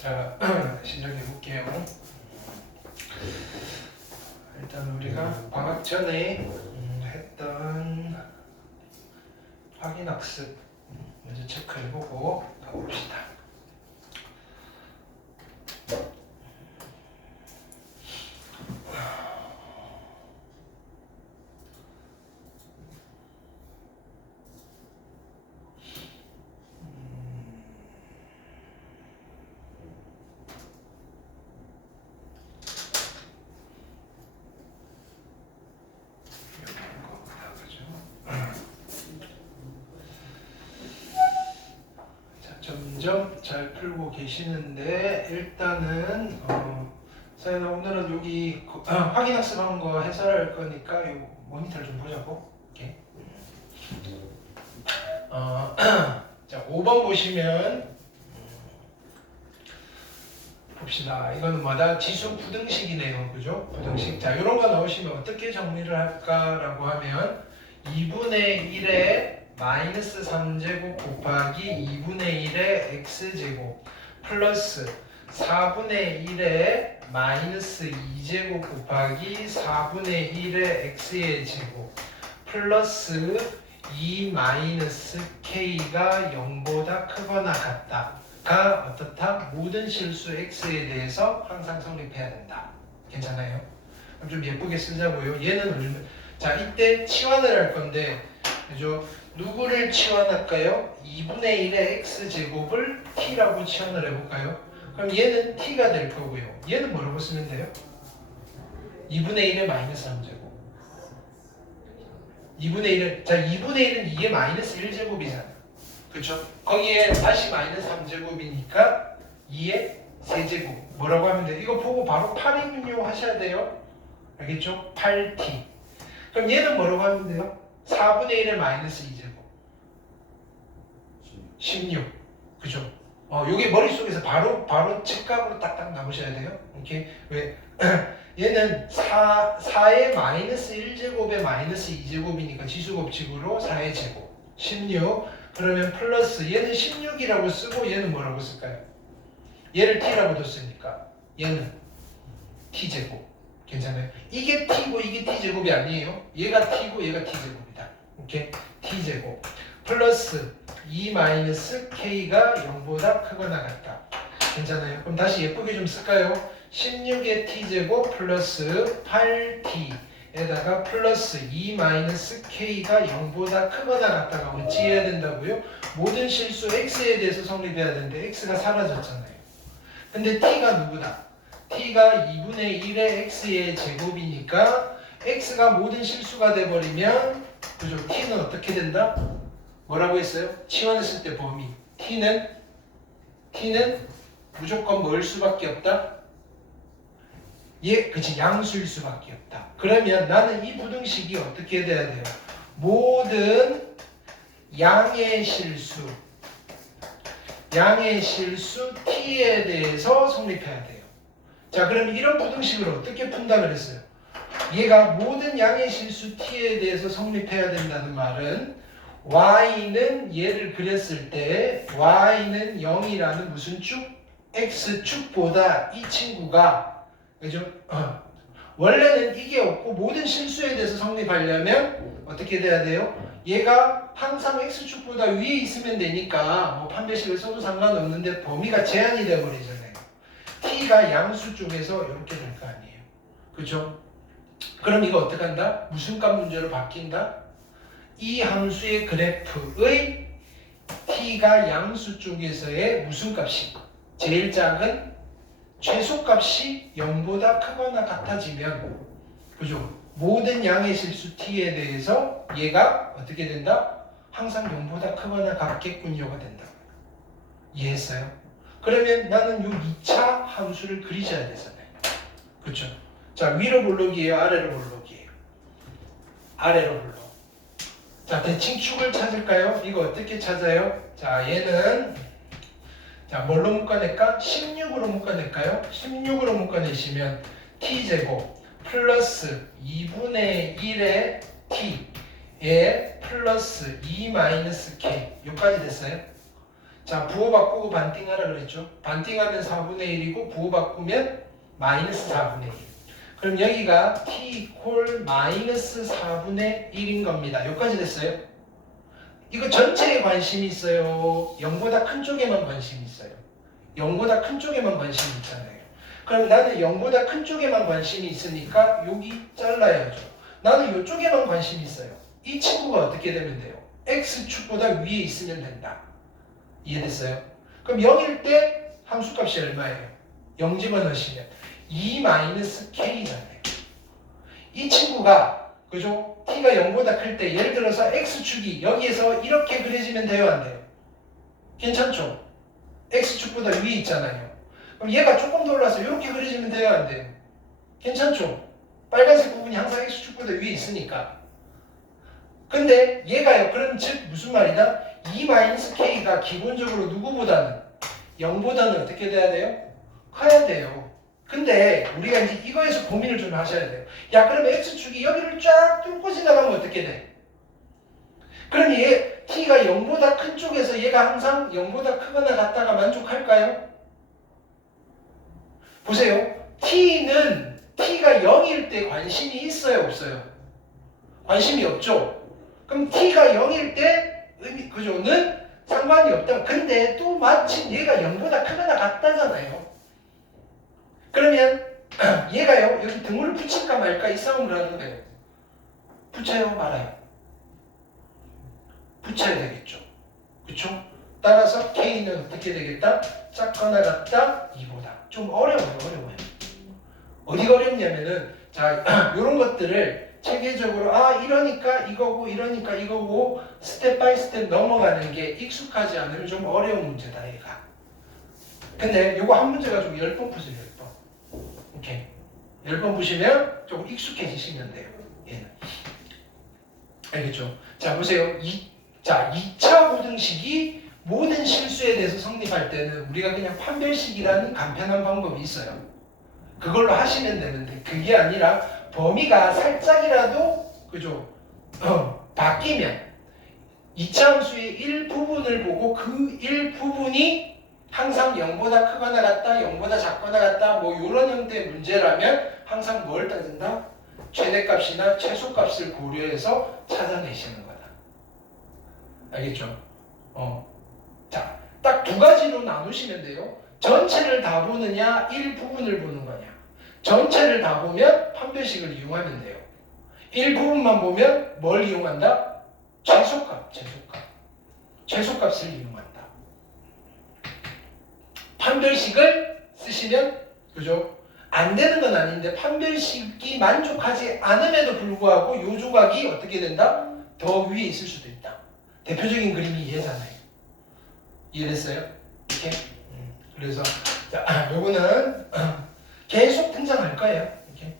자, 시작해 볼게요. 일단 우리가 방학 전에 했던 확인학습 먼저 체크해보고 가봅시다. 점점 잘 풀고 계시는데 일단은 서연아 오늘은 여기 확인학습한 거 해설할 거니까 이 모니터를 좀 보자고. 오케이. 자 5번 보시면 봅시다. 이거는 뭐다? 지수 부등식이네요. 그죠? 부등식. 자 이런 거 나오시면 어떻게 정리를 할까라고 하면 2분의 1에 마이너스 3제곱 곱하기 2분의 1의 x제곱 플러스 4분의 1의 마이너스 2제곱 곱하기 4분의 1의 x의 제곱 플러스 2 마이너스 k가 0보다 크거나 같다가 어떻다? 모든 실수 x에 대해서 항상 성립해야 된다. 괜찮아요? 그럼 좀 예쁘게 쓰자고요. 얘는 자 이때 치환을 할 건데 그죠? 누구를 치환할까요? 2분의 1의 x제곱을 t라고 치환을 해볼까요? 그럼 얘는 t가 될 거고요. 얘는 뭐라고 쓰면 돼요? 2분의 1의 마이너스 3제곱 2분의 1은 자 2분의 1은 2의 마이너스 1제곱이잖아. 그쵸? 거기에 다시 마이너스 3제곱이니까 2의 세제곱 뭐라고 하면 돼요? 이거 보고 바로 8이군요 하셔야 돼요. 알겠죠? 8t. 그럼 얘는 뭐라고 하면 돼요? 4분의 1의 마이너스 2제곱 16. 그죠? 요게 머릿속에서 바로 직각으로 딱딱 나오셔야 돼요. 오케이? 왜? 얘는 4의 마이너스 1제곱의 마이너스 2제곱이니까 지수법칙으로 4의 제곱 16. 그러면 플러스 얘는 16이라고 쓰고 얘는 뭐라고 쓸까요? 얘를 t라고 뒀으니까 얘는 t제곱. 괜찮아요? 이게 t고 이게 t제곱이 아니에요. 얘가 t고 얘가 t제곱이다. 오케이? t제곱 플러스 2 마이너스 k가 0보다 크거나 같다. 괜찮아요? 그럼 다시 예쁘게 좀 쓸까요? 16의 t제곱 플러스 8t에다가 플러스 2 마이너스 k가 0보다 크거나 같다가 어찌해야 된다고요? 모든 실수 x에 대해서 성립해야 되는데 x가 사라졌잖아요. 근데 t가 누구다? t가 2분의 1의 x의 제곱이니까 x가 모든 실수가 돼버리면 그죠? t는 어떻게 된다? 뭐라고 했어요? 치환했을 때 범위 t는 무조건 뭐일 수밖에 없다? 그치 양수일 수밖에 없다. 그러면 나는 이 부등식이 어떻게 돼야 돼요? 모든 양의 실수 t에 대해서 성립해야 돼요. 자 그럼 이런 부등식을 어떻게 푼다 그랬어요? 얘가 모든 양의 실수 t에 대해서 성립해야 된다는 말은 y는 얘를 그렸을 때 y는 0이라는 무슨 축? x축보다 이 친구가 그죠? 원래는 이게 없고 모든 실수에 대해서 성립하려면 어떻게 돼야 돼요? 얘가 항상 x축보다 위에 있으면 되니까 뭐 판별식을 써도 상관없는데 범위가 제한이 되어버리잖아요. t가 양수 쪽에서 이렇게 될 거 아니에요. 그죠? 그럼 이거 어떻게 한다? 무슨 값 문제로 바뀐다? 이 함수의 그래프의 t가 양수 쪽에서의 무슨 값이 제일 작은 최소값이 0보다 크거나 같아지면 그죠? 모든 양의 실수 t에 대해서 얘가 어떻게 된다? 항상 0보다 크거나 같겠군요가 된다. 이해했어요? 그러면 나는 요 2차 함수를 그리셔야 되잖아요. 그렇죠? 자 위로 볼록이에요? 아래로 볼록이에요? 아래로 볼록. 자 대칭축을 찾을까요? 이거 어떻게 찾아요? 자 얘는 자 뭘로 묶어낼까? 16으로 묶어낼까요? 16으로 묶어내시면 t제곱 플러스 2분의 1의 t에 플러스 2 마이너스 k 여기까지 됐어요? 자, 부호 바꾸고 반띵하라 그랬죠. 반띵하면 4분의 1이고 부호 바꾸면 마이너스 4분의 1. 그럼 여기가 t 이퀄 마이너스 4분의 1인 겁니다. 여기까지 됐어요? 이거 전체에 관심이 있어요? 0보다 큰 쪽에만 관심이 있어요? 0보다 큰 쪽에만 관심이 있잖아요. 그럼 나는 0보다 큰 쪽에만 관심이 있으니까 여기 잘라야죠. 나는 이쪽에만 관심이 있어요. 이 친구가 어떻게 되면 돼요? x축보다 위에 있으면 된다. 이해됐어요? 그럼 0일 때 함수값이 얼마예요? 0 집어넣으시면 2-k잖아요. 이 친구가 그죠? t가 0보다 클 때 예를 들어서 x축이 여기에서 이렇게 그려지면 돼요? 안 돼요? 괜찮죠? x축보다 위에 있잖아요. 그럼 얘가 조금 더 올라서 이렇게 그려지면 돼요? 안 돼요? 괜찮죠? 빨간색 부분이 항상 x축보다 위에 있으니까. 근데 얘가요. 그럼 즉 무슨 말이다? 2-k가 기본적으로 누구보다는 0보다는 어떻게 돼야 돼요? 커야 돼요. 근데 우리가 이제 이거에서 고민을 좀 하셔야 돼요. 야, 그럼 x축이 여기를 쫙 뚫고 지나가면 어떻게 돼? 그럼 얘 t가 0보다 큰 쪽에서 얘가 항상 0보다 크거나 같다가 만족할까요? 보세요. t가 0일 때 관심이 있어요, 없어요? 관심이 없죠. 그럼 t가 0일 때 그죠는 상관이 없다. 근데 또 마침 얘가 0보다 크거나 같다잖아요. 그러면 얘가요 여기 등호를 붙일까 말까 이 싸움을 하는 거예요. 붙여요, 말아요? 붙여야 되겠죠. 그쵸? 따라서 k는 어떻게 되겠다? 작거나 같다 2보다. 좀 어려워요. 어디가 어렵냐면은 자 요런 것들을 체계적으로 이러니까 이거고 스텝 바이 스텝 넘어가는 게 익숙하지 않으면 좀 어려운 문제다 얘가. 근데 요거 한 문제 가지고 10번 푸세요. 10번. 오케이. 10번 푸시면 조금 익숙해지시면 돼요. 얘는. 알겠죠? 자 보세요. 2차 고등식이 모든 실수에 대해서 성립할 때는 우리가 그냥 판별식이라는 간편한 방법이 있어요. 그걸로 하시면 되는데 그게 아니라 범위가 살짝이라도 그죠? 바뀌면 2차 함수의 일부분을 보고 그 일부분이 항상 0보다 크거나 같다, 0보다 작거나 같다 뭐 이런 형태의 문제라면 항상 뭘 따진다? 최대값이나 최소값을 고려해서 찾아내시는 거다. 알겠죠? 자, 딱 두 가지로 나누시면 돼요. 전체를 다 보느냐, 일부분을 보는 거냐. 전체를 다 보면 판별식을 이용하면 돼요. 일부분만 보면 뭘 이용한다? 최소값을 이용한다. 판별식을 쓰시면 그죠? 안 되는 건 아닌데 판별식이 만족하지 않음에도 불구하고 요 조각이 어떻게 된다? 더 위에 있을 수도 있다. 대표적인 그림이 얘잖아요. 이해됐어요? 이렇게? 그래서 자, 요거는 계속 등장할 거예요. 이렇게.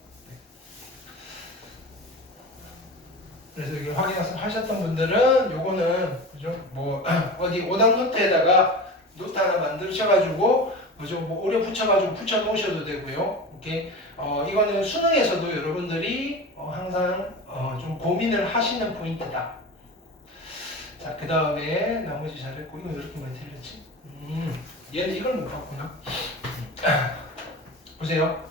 그래서 이게 확인하셨던 분들은 요거는 그죠? 뭐 어디 오답 노트에다가 노트 하나 만드셔가지고 그죠? 뭐 오려 붙여가지고 붙여 놓으셔도 되고요. 이렇게 이거는 수능에서도 여러분들이 항상 좀 고민을 하시는 포인트다. 자, 그 다음에 나머지 잘했고 이거 이렇게 많이 틀렸지? 얘는 이걸 못 봤구나. 보세요.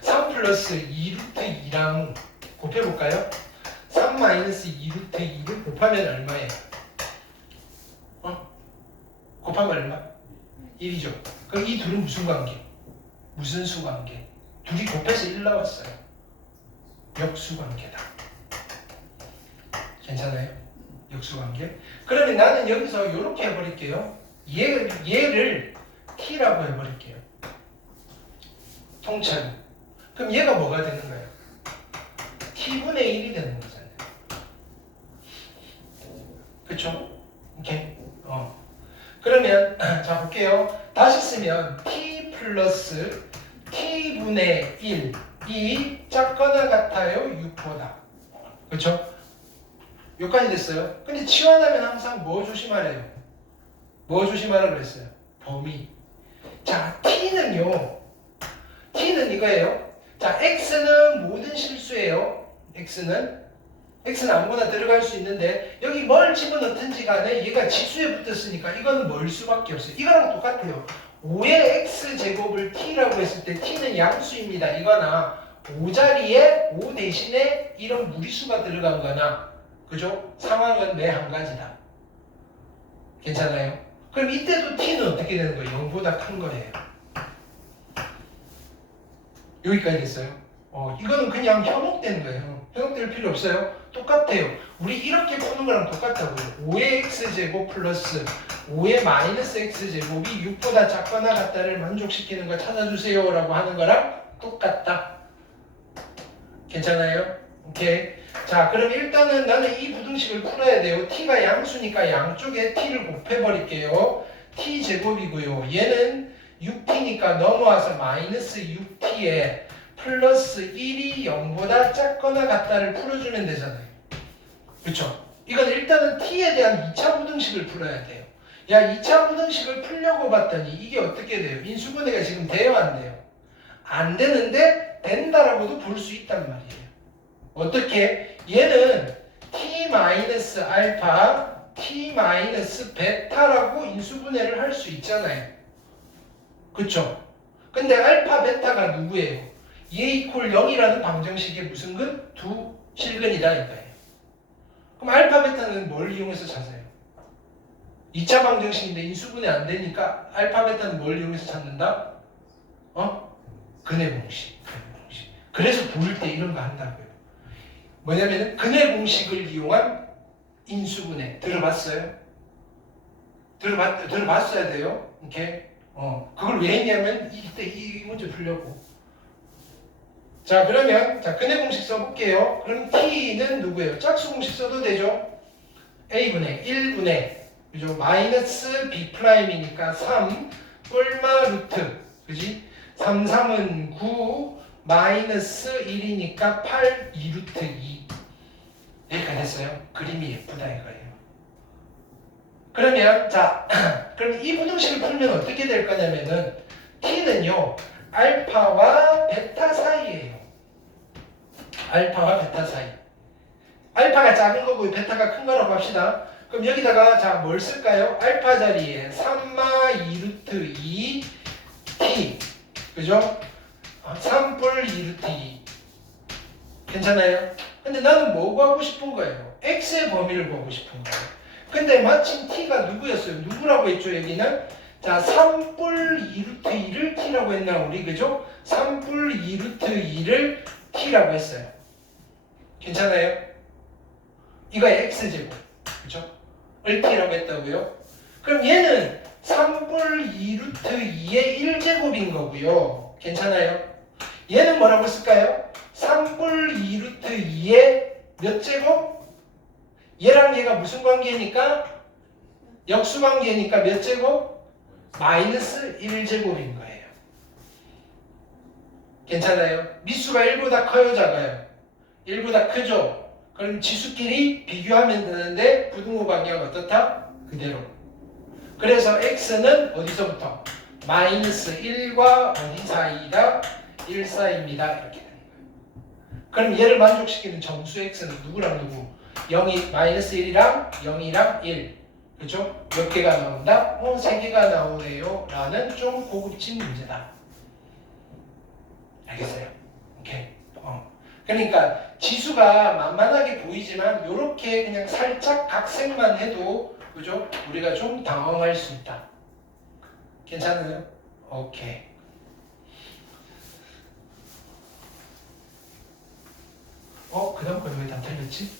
3 플러스 2루트 2랑 곱해볼까요? 3 마이너스 2루트 2를 곱하면 얼마예요? 곱하면 얼마? 1이죠. 그럼 이 둘은 무슨 관계? 무슨 수관계? 둘이 곱해서 1 나왔어요. 역수관계다. 괜찮아요? 역수관계? 그러면 나는 여기서 이렇게 해버릴게요. 얘를 t라고 해버릴게요. 통째로. 그럼 얘가 뭐가 되는 거예요? t분의 1이 되는 거잖아요. 그쵸? 오케이? 그러면 자 볼게요. 다시 쓰면 t 플러스 t분의 1이 작거나 같아요? 6보다. 그쵸? 여기까지 됐어요. 근데 치환하면 항상 뭐 조심하래요? 뭐 조심하라고 그랬어요? 범위. 자, t는요. t는 이거예요. 자, x는 모든 실수예요. x는 x는 아무거나 들어갈 수 있는데 여기 뭘 집어넣든지 간에 얘가 지수에 붙었으니까 이거는 뭘 수밖에 없어요. 이거랑 똑같아요. 5의 x제곱을 t라고 했을 때 t는 양수입니다. 이거나 5자리에 5 대신에 이런 무리수가 들어간 거나 그죠? 상황은 매 한 가지다. 괜찮아요? 그럼 이때도 t는 어떻게 되는 거예요? 0보다 큰 거예요. 여기까지 됐어요? 이거는 그냥 현혹된 거예요. 현혹될 필요 없어요. 똑같아요. 우리 이렇게 푸는 거랑 똑같다고요. 5의 x제곱 플러스 5의 마이너스 x제곱이 6보다 작거나 같다를 만족시키는 거 찾아주세요 라고 하는 거랑 똑같다. 괜찮아요? 오케이. 자, 그럼 일단은 나는 이 부등식을 풀어야 돼요. t가 양수니까 양쪽에 t를 곱해버릴게요. t제곱이고요. 얘는 6t니까 넘어와서 마이너스 6t에 플러스 1이 0보다 작거나 같다를 풀어주면 되잖아요. 그쵸? 이건 일단은 t에 대한 2차 부등식을 풀어야 돼요. 야, 2차 부등식을 풀려고 봤더니 이게 어떻게 돼요? 인수분해가 지금 돼요, 안 돼요? 안 되는데 된다라고도 볼 수 있단 말이에요. 어떻게? 얘는 t-알파, t-베타라고 인수분해를 할 수 있잖아요. 그쵸? 근데 알파, 베타가 누구예요? 얘 이퀄 0이라는 방정식의 무슨 근? 두 실근이다 이거예요. 그럼 알파, 베타는 뭘 이용해서 찾아요? 2차 방정식인데 인수분해 안 되니까 알파, 베타는 뭘 이용해서 찾는다? 근해 공식. 그래서 부를 때 이런 거 한다고요. 뭐냐면 근해 공식을 이용한 인수분해. 들어봤어요? 들어봤어야 돼요. 이렇게. 그걸 왜 했냐면 이때 이 문제 풀려고. 자, 그러면 근해 공식 써볼게요. 그럼 t는 누구예요? 짝수 공식 써도 되죠? a분의 1분의 그죠? 마이너스 b'이니까 3 뿔마 루트 그지? 3, 3은 9 마이너스 1이니까 8 2루트 2 여기까지 됐어요. 그림이 예쁘다 이거예요. 그러면 그럼 이 부등식을 풀면 어떻게 될 거냐면은 t는요 알파와 베타 사이예요. 알파와 베타 사이. 알파가 작은 거고 베타가 큰 거라고 합시다. 그럼 여기다가 뭘 쓸까요? 알파 자리에 3마 2루트 2 t 그죠? 3뿔 2루트 2 괜찮아요? 근데 나는 뭐 구하고 싶은 거예요? x의 범위를 구하고 싶은 거예요. 근데 마침 t가 누구였어요? 누구라고 했죠 여기는? 3뿔 2루트 2를 t라고 했나 우리 그죠? 3뿔 2루트 2를 t라고 했어요. 괜찮아요? 이거 x제곱 그죠? 을 t라고 했다고요? 그럼 얘는 3뿔 2루트 2의 1제곱인 거고요. 괜찮아요? 얘는 뭐라고 쓸까요? 3뿔 2루트 2의 몇 제곱? 얘랑 얘가 무슨 관계니까? 역수관계니까 몇 제곱? 마이너스 1제곱인 거예요. 괜찮아요? 미수가 1보다 커요, 작아요? 1보다 크죠? 그럼 지수끼리 비교하면 되는데 부등호 방향 어떻다? 그대로. 그래서 x는 어디서부터? 마이너스 1과 어디 사이다? 1 사이입니다. 이렇게 되는 거예요. 그럼 얘를 만족시키는 정수 x는 누구랑 누구? 0이 마이너스 1이랑 0이랑 1. 그죠? 몇 개가 나온다? 3개가 나오네요. 라는 좀 고급진 문제다. 알겠어요? 오케이. 그러니까 지수가 만만하게 보이지만 이렇게 그냥 살짝 각색만 해도 그죠? 우리가 좀 당황할 수 있다. 괜찮아요? 오케이. 그 다음 거 왜 다 틀렸지?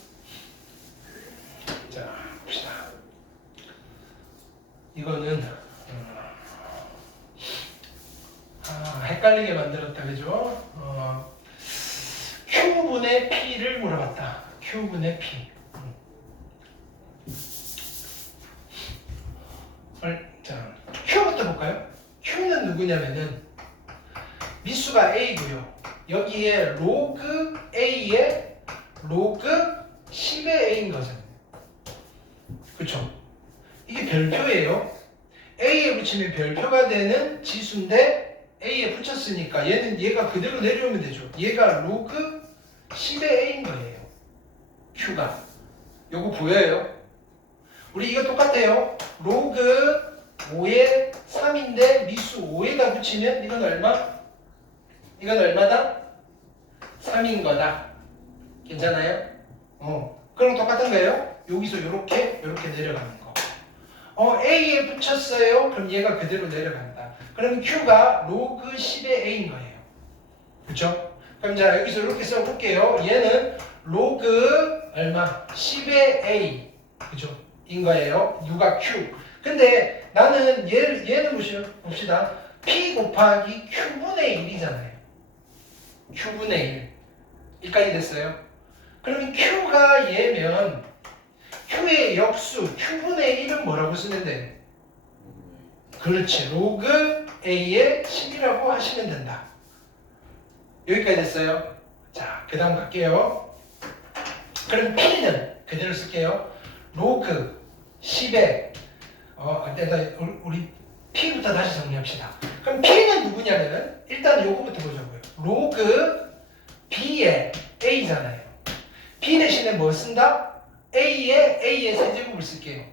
자, 봅시다. 이거는 헷갈리게 만들었다, 그죠? Q분의 P를 물어봤다. Q분의 P. 자, Q부터 볼까요? Q는 누구냐면은 미수가 A고요. 여기에 로그 A에 로그 10의 A인 거죠. 그쵸? 이게 별표예요. A에 붙이면 별표가 되는 지수인데 A에 붙였으니까 얘가 그대로 내려오면 되죠. 얘가 로그 10의 A인 거예요. Q가. 요거 보여요? 우리 이거 똑같아요. 로그 5에 3인데 미수 5에다 붙이면 이건 얼마? 이건 얼마다? 3인 거다. 괜찮아요? 그럼 똑같은 거예요. 여기서 요렇게 내려가는 거. A에 붙였어요. 그럼 얘가 그대로 내려간다. 그럼 Q가 로그 10의 A인 거예요. 그쵸? 그럼 자 여기서 이렇게 써볼게요. 얘는 로그 얼마? 10의 A. 그죠? 인 거예요. 누가 Q. 근데 나는 얘는 봅시다. P 곱하기 Q분의 1이잖아요. Q분의 1. 여기까지 됐어요? 그러면 Q가 얘면 Q의 역수 Q분의 1은 뭐라고 쓰면 돼? 그렇지. 로그 A의 10이라고 하시면 된다. 여기까지 됐어요? 자, 그 다음 갈게요. 그럼 P는 그대로 쓸게요. 로그 10에 우리 P부터 다시 정리합시다. 그럼 P는 누구냐면은 일단 요거부터 보자고요. 로그 B의 A잖아요. B 대신에 뭐 쓴다? A의 세제곱을 쓸게요.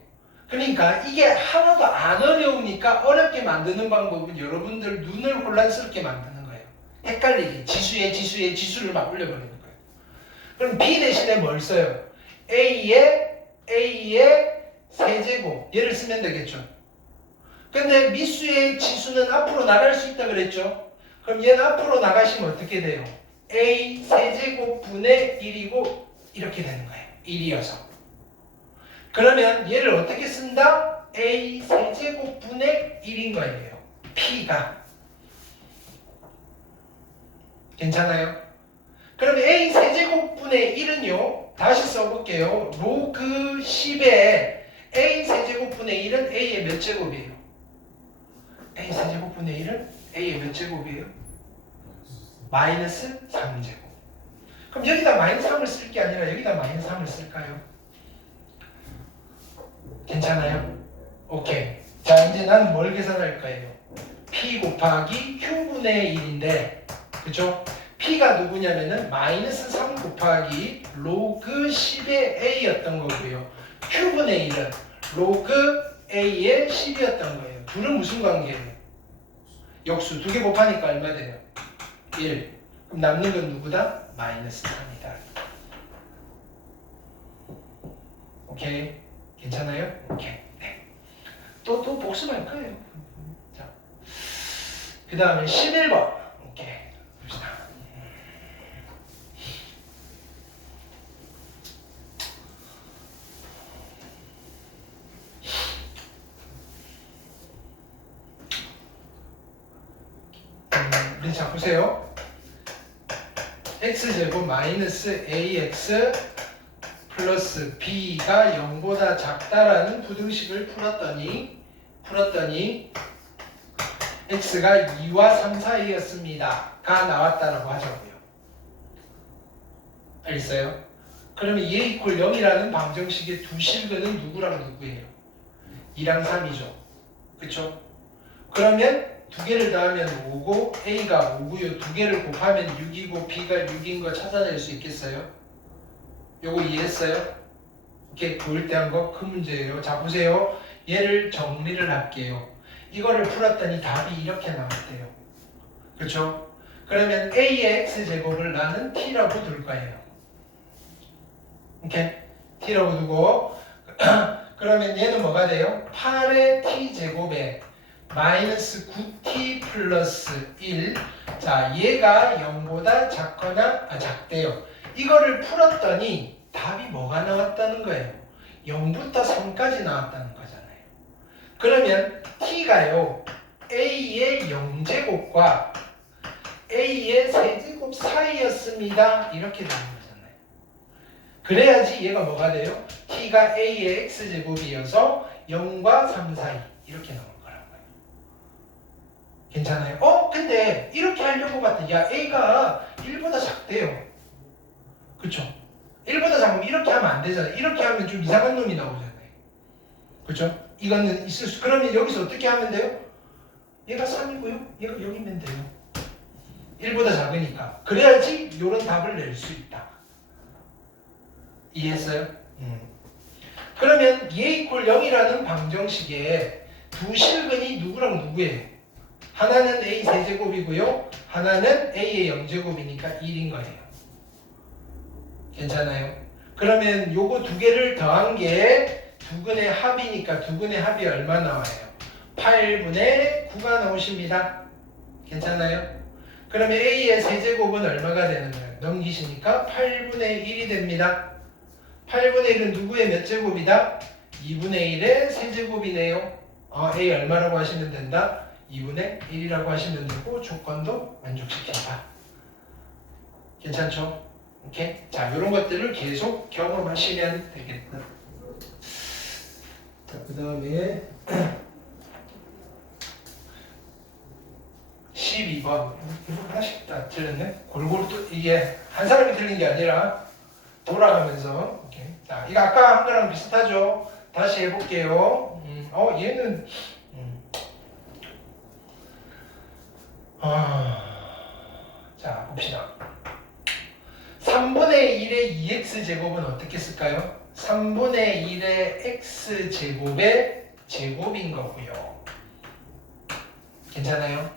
그러니까 이게 하나도 안 어려우니까 어렵게 만드는 방법은 여러분들 눈을 혼란스럽게 만드는 거예요. 헷갈리게 지수를 막 올려버리는 거예요. 그럼 B 대신에 뭘 써요? A의 세제곱 얘를 쓰면 되겠죠. 근데 미수의 지수는 앞으로 나갈 수 있다 그랬죠. 그럼 얘는 앞으로 나가시면 어떻게 돼요? A 세제곱 분의 1이고 이렇게 되는 거예요. 1이어서. 그러면 얘를 어떻게 쓴다? A 세제곱 분의 1인 거예요. P가. 괜찮아요? 그럼 A 세제곱 분의 1은요. 다시 써볼게요. 로그 10에 A 세제곱분의 1은 A의 몇 제곱이에요? A 세제곱분의 1은 A의 몇 제곱이에요? 마이너스 3제곱. 그럼 여기다 마이너스 3을 쓸 게 아니라 여기다 마이너스 3을 쓸까요? 괜찮아요? 오케이. 자, 이제 나는 뭘 계산할 거예요? P 곱하기 Q분의 1인데, 그쵸? P가 누구냐면은 마이너스 3 곱하기 로그 10의 A였던 거고요. Q분의 1은 로그 A의 10이었던 거예요. 둘은 무슨 관계예요? 역수. 두 개 곱하니까 얼마 돼요? 1. 그럼 남는 건 누구다? 마이너스 3이다. 오케이. 괜찮아요? 오케이. 네. 또 복습할 거예요. 자, 그 다음에 11번. 오케이. 봅시다. 우리 자 보세요. x제곱 마이너스 ax 플러스 b가 0보다 작다라는 부등식을 풀었더니 x가 2와 3 사이였습니다. 가 나왔다라고 하자고요. 알겠어요? 그러면 얘 이퀄 0이라는 방정식의 두 실근은 누구랑 누구예요? 2랑 3이죠. 그쵸? 그러면 두 개를 더하면 5고 A가 5고요. 두 개를 곱하면 6이고 B가 6인 거 찾아낼 수 있겠어요? 요거 이해했어요? 이렇게 보일 때 한 거 큰 문제예요. 자 보세요. 얘를 정리를 할게요. 이거를 풀었더니 답이 이렇게 나왔대요. 그렇죠? 그러면 A의 X제곱을 나는 T라고 둘 거예요. 오케이? T라고 두고 그러면 얘는 뭐가 돼요? 8의 T제곱에 마이너스 9t 플러스 1. 자, 얘가 0보다 작대요. 이거를 풀었더니 답이 뭐가 나왔다는 거예요? 0부터 3까지 나왔다는 거잖아요. 그러면 t가요. a의 0제곱과 a의 세제곱 사이였습니다. 이렇게 되는 거잖아요. 그래야지 얘가 뭐가 돼요? t가 a의 x제곱이어서 0과 3 사이 이렇게 나옵니다. 괜찮아요? 근데 이렇게 하려고 봤더니 야 A가 1보다 작대요. 그쵸? 1보다 작으면 이렇게 하면 안 되잖아요. 이렇게 하면 좀 이상한 놈이 나오잖아요. 그쵸? 이거는 있을 수. 그러면 여기서 어떻게 하면 돼요? 얘가 3이고요. 얘가 0이면 돼요. 1보다 작으니까. 그래야지 이런 답을 낼 수 있다. 이해했어요? 그러면 얘 이퀄 0이라는 방정식에 두 실근이 누구랑 누구예요? 하나는 a 세제곱이고요. 하나는 a의 0제곱이니까 1인 거예요. 괜찮아요? 그러면 요거 두 개를 더한 게 두근의 합이니까 두근의 합이 얼마 나와요? 8분의 9가 나오십니다. 괜찮아요? 그러면 a의 세제곱은 얼마가 되는 거예요? 넘기시니까 8분의 1이 됩니다. 8분의 1은 누구의 몇 제곱이다? 2분의 1의 세제곱이네요. a 얼마라고 하시면 된다? 2분의 1이라고 하시면 되고 조건도 만족시킨다. 괜찮죠? 오케이? 자, 이런 것들을 계속 경험하시면 되겠다. 자, 그 다음에 12번. 하나씩 다 틀렸네? 골고루 또 이게 한 사람이 틀린 게 아니라 돌아가면서. 오케이. 자, 이거 아까 한 거랑 비슷하죠? 다시 해볼게요. 얘는 자, 봅시다. 3분의 1의 2x제곱은 어떻게 쓸까요? 3분의 1의 x제곱의 제곱인 거고요. 괜찮아요?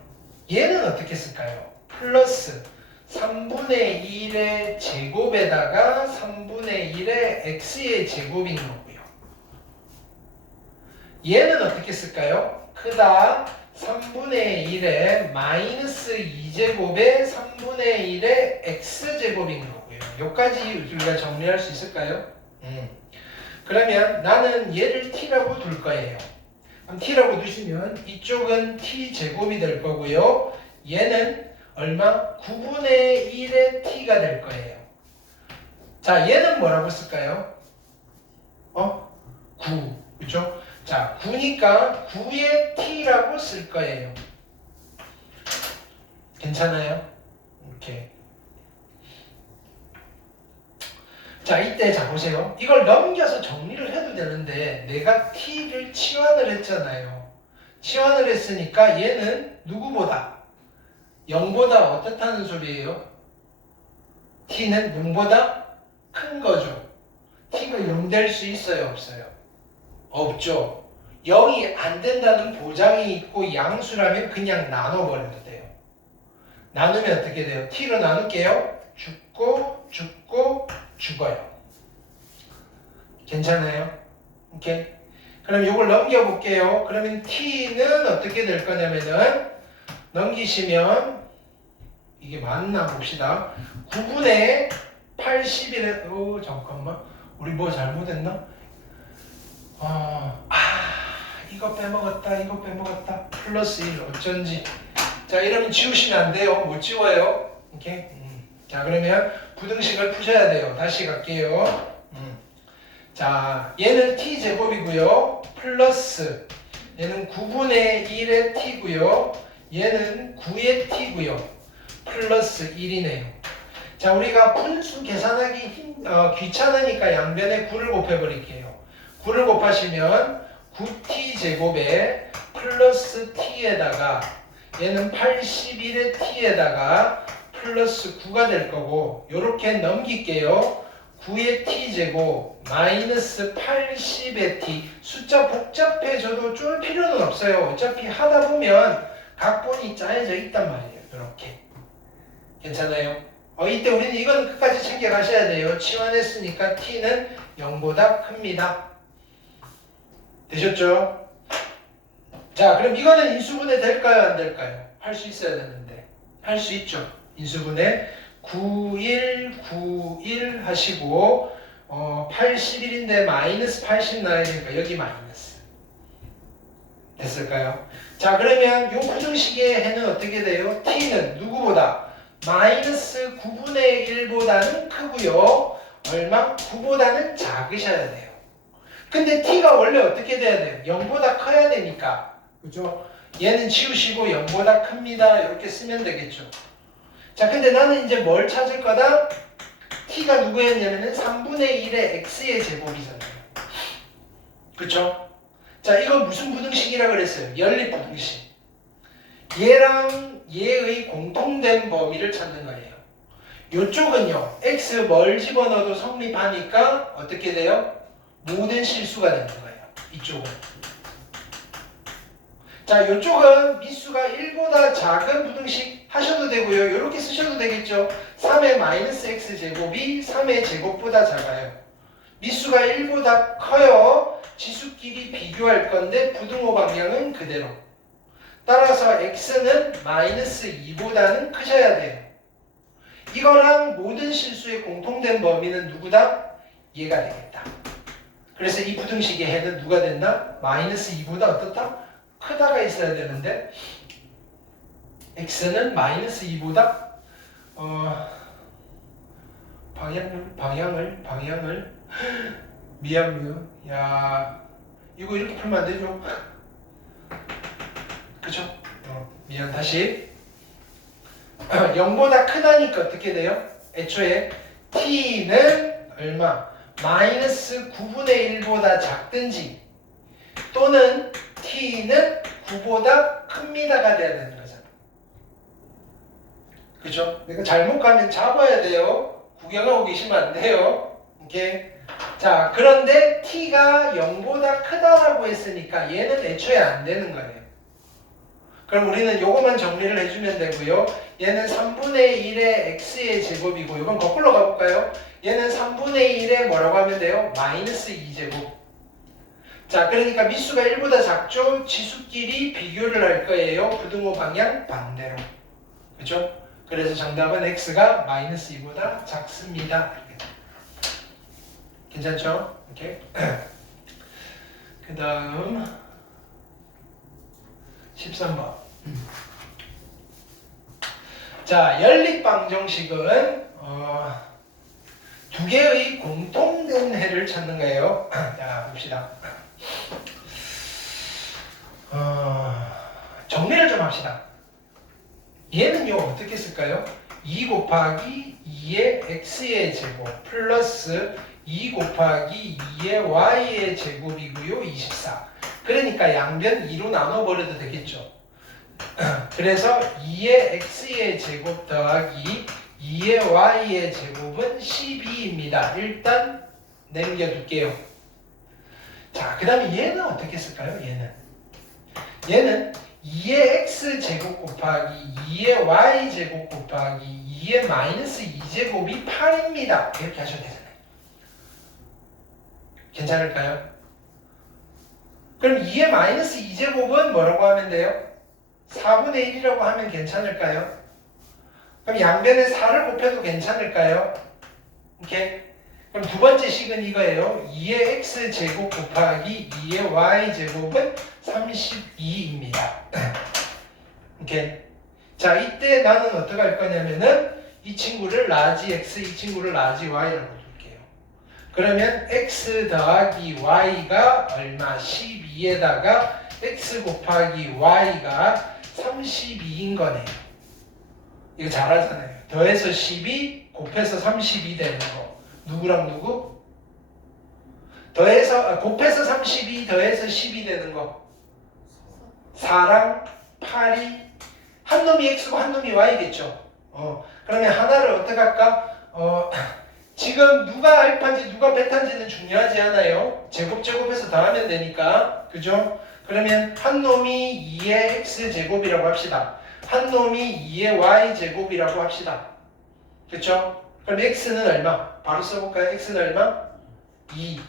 얘는 어떻게 쓸까요? 플러스 3분의 1의 제곱에다가 3분의 1의 x의 제곱인 거고요. 얘는 어떻게 쓸까요? 크다 3분의 1의 마이너스 2제곱에 3분의 1의 x제곱인 거고요. 여기까지 우리가 정리할 수 있을까요? 그러면 나는 얘를 t라고 둘 거예요. 그럼 t라고 두시면 이쪽은 t제곱이 될 거고요. 얘는 얼마? 9분의 1의 t가 될 거예요. 자, 얘는 뭐라고 쓸까요? 9. 그렇죠? 자, 9니까 9의 t라고 쓸 거예요. 괜찮아요? 이렇게. 자, 이때 자 보세요. 이걸 넘겨서 정리를 해도 되는데 내가 t를 치환을 했잖아요. 치환을 했으니까 얘는 누구보다? 0보다 어떻다는 소리예요? t는 0보다 큰 거죠. t가 0 될 수 있어요? 없어요? 없죠. 0이 안 된다는 보장이 있고 양수라면 그냥 나눠버려도 돼요. 나누면 어떻게 돼요? t로 나눌게요. 죽고 죽고 죽어요. 괜찮아요? 오케이? 그럼 이걸 넘겨볼게요. 그러면 t는 어떻게 될 거냐면은 넘기시면 이게 맞나 봅시다. 9분의 81에 잠깐만 우리 뭐 잘못했나? 이거 빼먹었다 플러스 1 어쩐지. 자, 이러면 지우시면 안 돼요. 못 지워요. 오케이? 자, 그러면 부등식을 푸셔야 돼요. 다시 갈게요. 자, 얘는 t제곱이고요. 플러스 얘는 9분의 1의 t고요. 얘는 9의 t고요. 플러스 1이네요. 자, 우리가 분수 계산하기 귀찮으니까 양변에 9를 곱해버릴게요. 9를 곱하시면 9t제곱에 플러스 t에다가 얘는 81의 t에다가 플러스 9가 될 거고 요렇게 넘길게요. 9의 t제곱 마이너스 80의 t 숫자 복잡해져도 쫄 필요는 없어요. 어차피 하다 보면 각본이 짜여져 있단 말이에요. 이렇게 괜찮아요? 이때 우리는 이건 끝까지 챙겨가셔야 돼요. 치환했으니까 t는 0보다 큽니다. 되셨죠? 자, 그럼 이거는 인수분해 될까요? 안 될까요? 할 수 있어야 되는데 할 수 있죠. 인수분해 91, 91 하시고 81인데 마이너스 80 나와야 되니까 여기 마이너스 됐을까요? 자, 그러면 이 부등식의 해는 어떻게 돼요? t는 누구보다? 마이너스 9분의 1보다는 크고요. 얼마? 9보다는 작으셔야 돼요. 근데 t가 원래 어떻게 돼야 돼요? 0보다 커야 되니까. 그죠? 얘는 지우시고 0보다 큽니다. 이렇게 쓰면 되겠죠. 자, 근데 나는 이제 뭘 찾을 거다? t가 누구였냐면은 3분의 1의 x의 제곱이잖아요. 그쵸? 자, 이건 무슨 부등식이라 그랬어요? 연립 부등식. 얘랑 얘의 공통된 범위를 찾는 거예요. 요쪽은요. x 뭘 집어넣어도 성립하니까 어떻게 돼요? 모든 실수가 되는 거예요. 이쪽은. 자, 요쪽은 미수가 1보다 작은 부등식 하셔도 되고요. 이렇게 쓰셔도 되겠죠. 3의 마이너스 x 제곱이 3의 제곱보다 작아요. 미수가 1보다 커요. 지수끼리 비교할 건데 부등호 방향은 그대로. 따라서 x는 마이너스 2보다는 크셔야 돼요. 이거랑 모든 실수의 공통된 범위는 누구다? 얘가 되겠다. 그래서 이 부등식의 해는 누가 된다? 마이너스 2보다 어떻다? 크다가 있어야 되는데 x는 마이너스 2보다 방향을 미안 야 이거 이렇게 풀면 안 되죠? 그쵸? 미안 다시 0보다 크다니까 어떻게 돼요? 애초에 t는 얼마? 마이너스 9분의 1보다 작든지 또는 t는 9보다 큽니다가 돼야 되는 거잖아. 그죠? 내가 잘못 가면 잡아야 돼요. 구경하고 계시면 안 돼요. 오케이? 자, 그런데 t가 0보다 크다라고 했으니까 얘는 애초에 안 되는 거예요. 그럼 우리는 요것만 정리를 해주면 되고요. 얘는 3분의 1의 x의 제곱이고 이건 거꾸로 가볼까요? 얘는 3분의 1의 뭐라고 하면 돼요? 마이너스 2제곱. 자, 그러니까 미수가 1보다 작죠? 지수끼리 비교를 할 거예요. 부등호 방향 반대로. 그죠? 그래서 정답은 x가 마이너스 2보다 작습니다. 괜찮죠? 오케이. 그 다음 13번. 자, 연립방정식은 두 개의 공통된 해를 찾는 거예요. 자, 봅시다. 정리를 좀 합시다. 얘는요 어떻게 쓸까요? 2 곱하기 2의 x의 제곱 플러스 2 곱하기 2의 y의 제곱이고요 24. 그러니까 양변 2로 나눠버려도 되겠죠. 그래서 2의 x의 제곱 더하기 2의 y의 제곱은 12입니다. 일단 남겨둘게요. 자, 그 다음에 얘는 어떻게 쓸까요? 얘는 2의 x제곱 곱하기 2의 y제곱 곱하기 2의 마이너스 2제곱이 8입니다. 이렇게 하셔도 되잖아요. 괜찮을까요? 그럼 2의 마이너스 2제곱은 뭐라고 하면 돼요? 4분의 1이라고 하면 괜찮을까요? 그럼 양변에 4를 곱해도 괜찮을까요? 오케이? 그럼 두 번째 식은 이거예요. 2의 x제곱 곱하기 2의 y제곱은 32입니다. 오케이? 자, 이때 나는 어떻게 할 거냐면은 이 친구를 라지 x, 이 친구를 라지 y라고 둘게요. 그러면 x 더하기 y가 얼마? 12에다가 x 곱하기 y가 32인 거네요. 이거 잘 알잖아요. 더해서 12 곱해서 32 되는 거. 누구랑 누구? 곱해서 32 더해서 12 되는 거. 4랑 8이 한 놈이 x고 한 놈이 y겠죠. 그러면 하나를 어떻게 할까? 지금 누가 알파인지 누가 베타인지는 중요하지 않아요. 제곱해서 더하면 되니까. 그죠? 그러면 한 놈이 2의 x제곱이라고 합시다. 한 놈이 2의 y제곱이라고 합시다. 그쵸? 그럼 x는 얼마? 바로 써볼까요? x는 얼마? 2.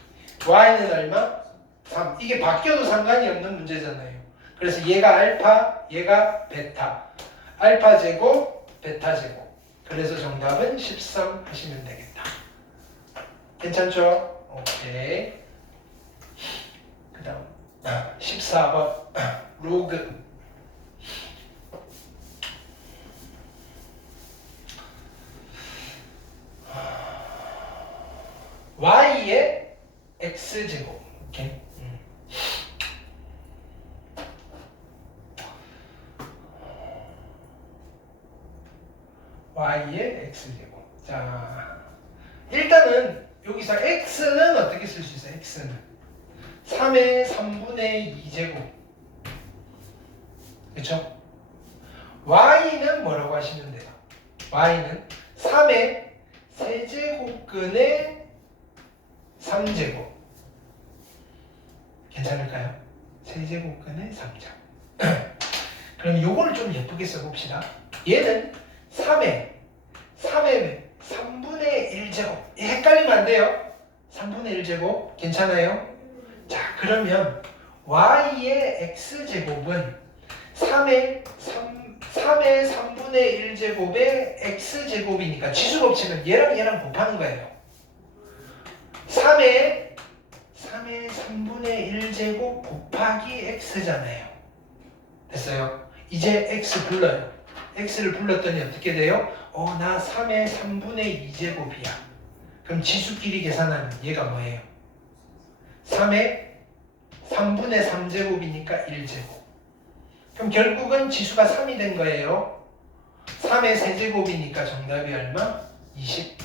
y는 얼마? 3. 이게 바뀌어도 상관이 없는 문제잖아요. 그래서 얘가 알파, 얘가 베타. 알파 제곱, 베타 제곱. 그래서 정답은 13 하시면 되겠다. 괜찮죠? 오케이. 그 다음 14번 로그. y의 x제곱. 오케이. y의 x제곱. 자, 일단은 여기서 x는 어떻게 쓸 수 있어요? x는 3의 3분의 2제곱. 그쵸? y는 뭐라고 하시면 돼요? y는 3 3의 세제곱근의 3제곱. 괜찮을까요? 세제곱근의 3제곱. 그럼 요거를 좀 예쁘게 써봅시다. 얘는 3의 3분의 1제곱. 헷갈리면 안 돼요. 3분의 1제곱. 괜찮아요? 자, 그러면 y의 x제곱은 3의 3분의 1제곱의 x제곱이니까 지수로 치면 얘랑 곱하는 거예요. 3의 3분의 1제곱 곱하기 x잖아요. 됐어요? 이제 x 불러요. x를 불렀더니 어떻게 돼요? 나 3의 3분의 2제곱이야. 그럼 지수끼리 계산하면 얘가 뭐예요? 3의 3분의 3제곱이니까 1제곱. 그럼 결국은 지수가 3이 된 거예요. 3의 세제곱이니까 정답이 얼마? 27.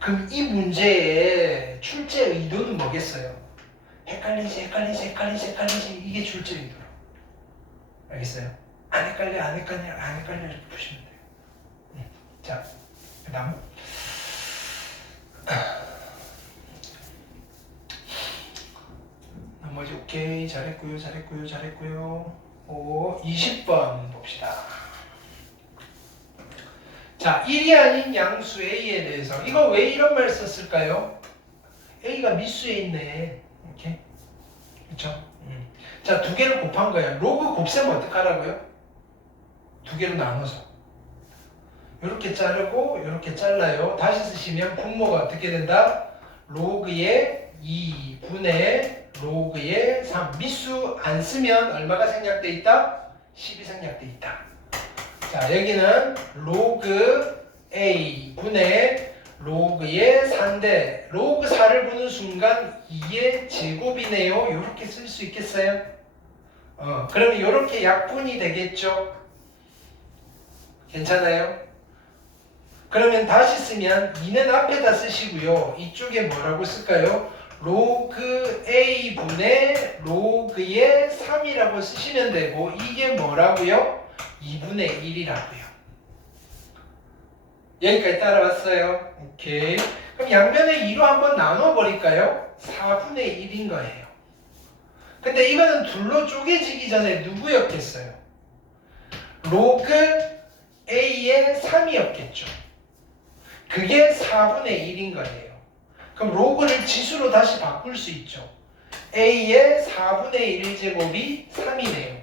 그럼 이 문제의 출제 의도는 뭐겠어요? 헷갈리지 이게 출제 의도로. 알겠어요? 안 헷갈려 이렇게 보시면 돼요. 자, 그 다음 나머지 오케이. 잘했고요. 20번 봅시다. 자, 1이 아닌 양수 A에 대해서 이거 왜 이런 말 썼을까요? A가 미수에 있네. 이렇게. 그쵸? 자, 두 개를 곱한 거야. 로그 곱셈 어떡하라고요? 두 개로 나눠서 이렇게 자르고 이렇게 잘라요. 다시 쓰시면 분모가 어떻게 된다? 로그의 2분의 로그의 3. 미수 안 쓰면 얼마가 생략돼 있다? 10이 생략돼 있다. 자, 여기는 로그 A 분의 로그의 4인데 로그 4를 보는 순간 2의 제곱이네요. 이렇게 쓸 수 있겠어요? 그러면 이렇게 약분이 되겠죠? 괜찮아요? 그러면 다시 쓰면 2는 앞에다 쓰시고요. 이쪽에 뭐라고 쓸까요? 로그 A분의 로그의 3이라고 쓰시면 되고 이게 뭐라고요? 2분의 1이라고요. 여기까지 따라왔어요. 오케이. 그럼 양변에 2로 한번 나눠버릴까요? 4분의 1인 거예요. 근데 이거는 둘로 쪼개지기 전에 누구였겠어요? 로그 A의 3이었겠죠. 그게 4분의 1인 거예요. 그럼 로그를 지수로 다시 바꿀 수 있죠. A의 4분의 1제곱이 3이네요.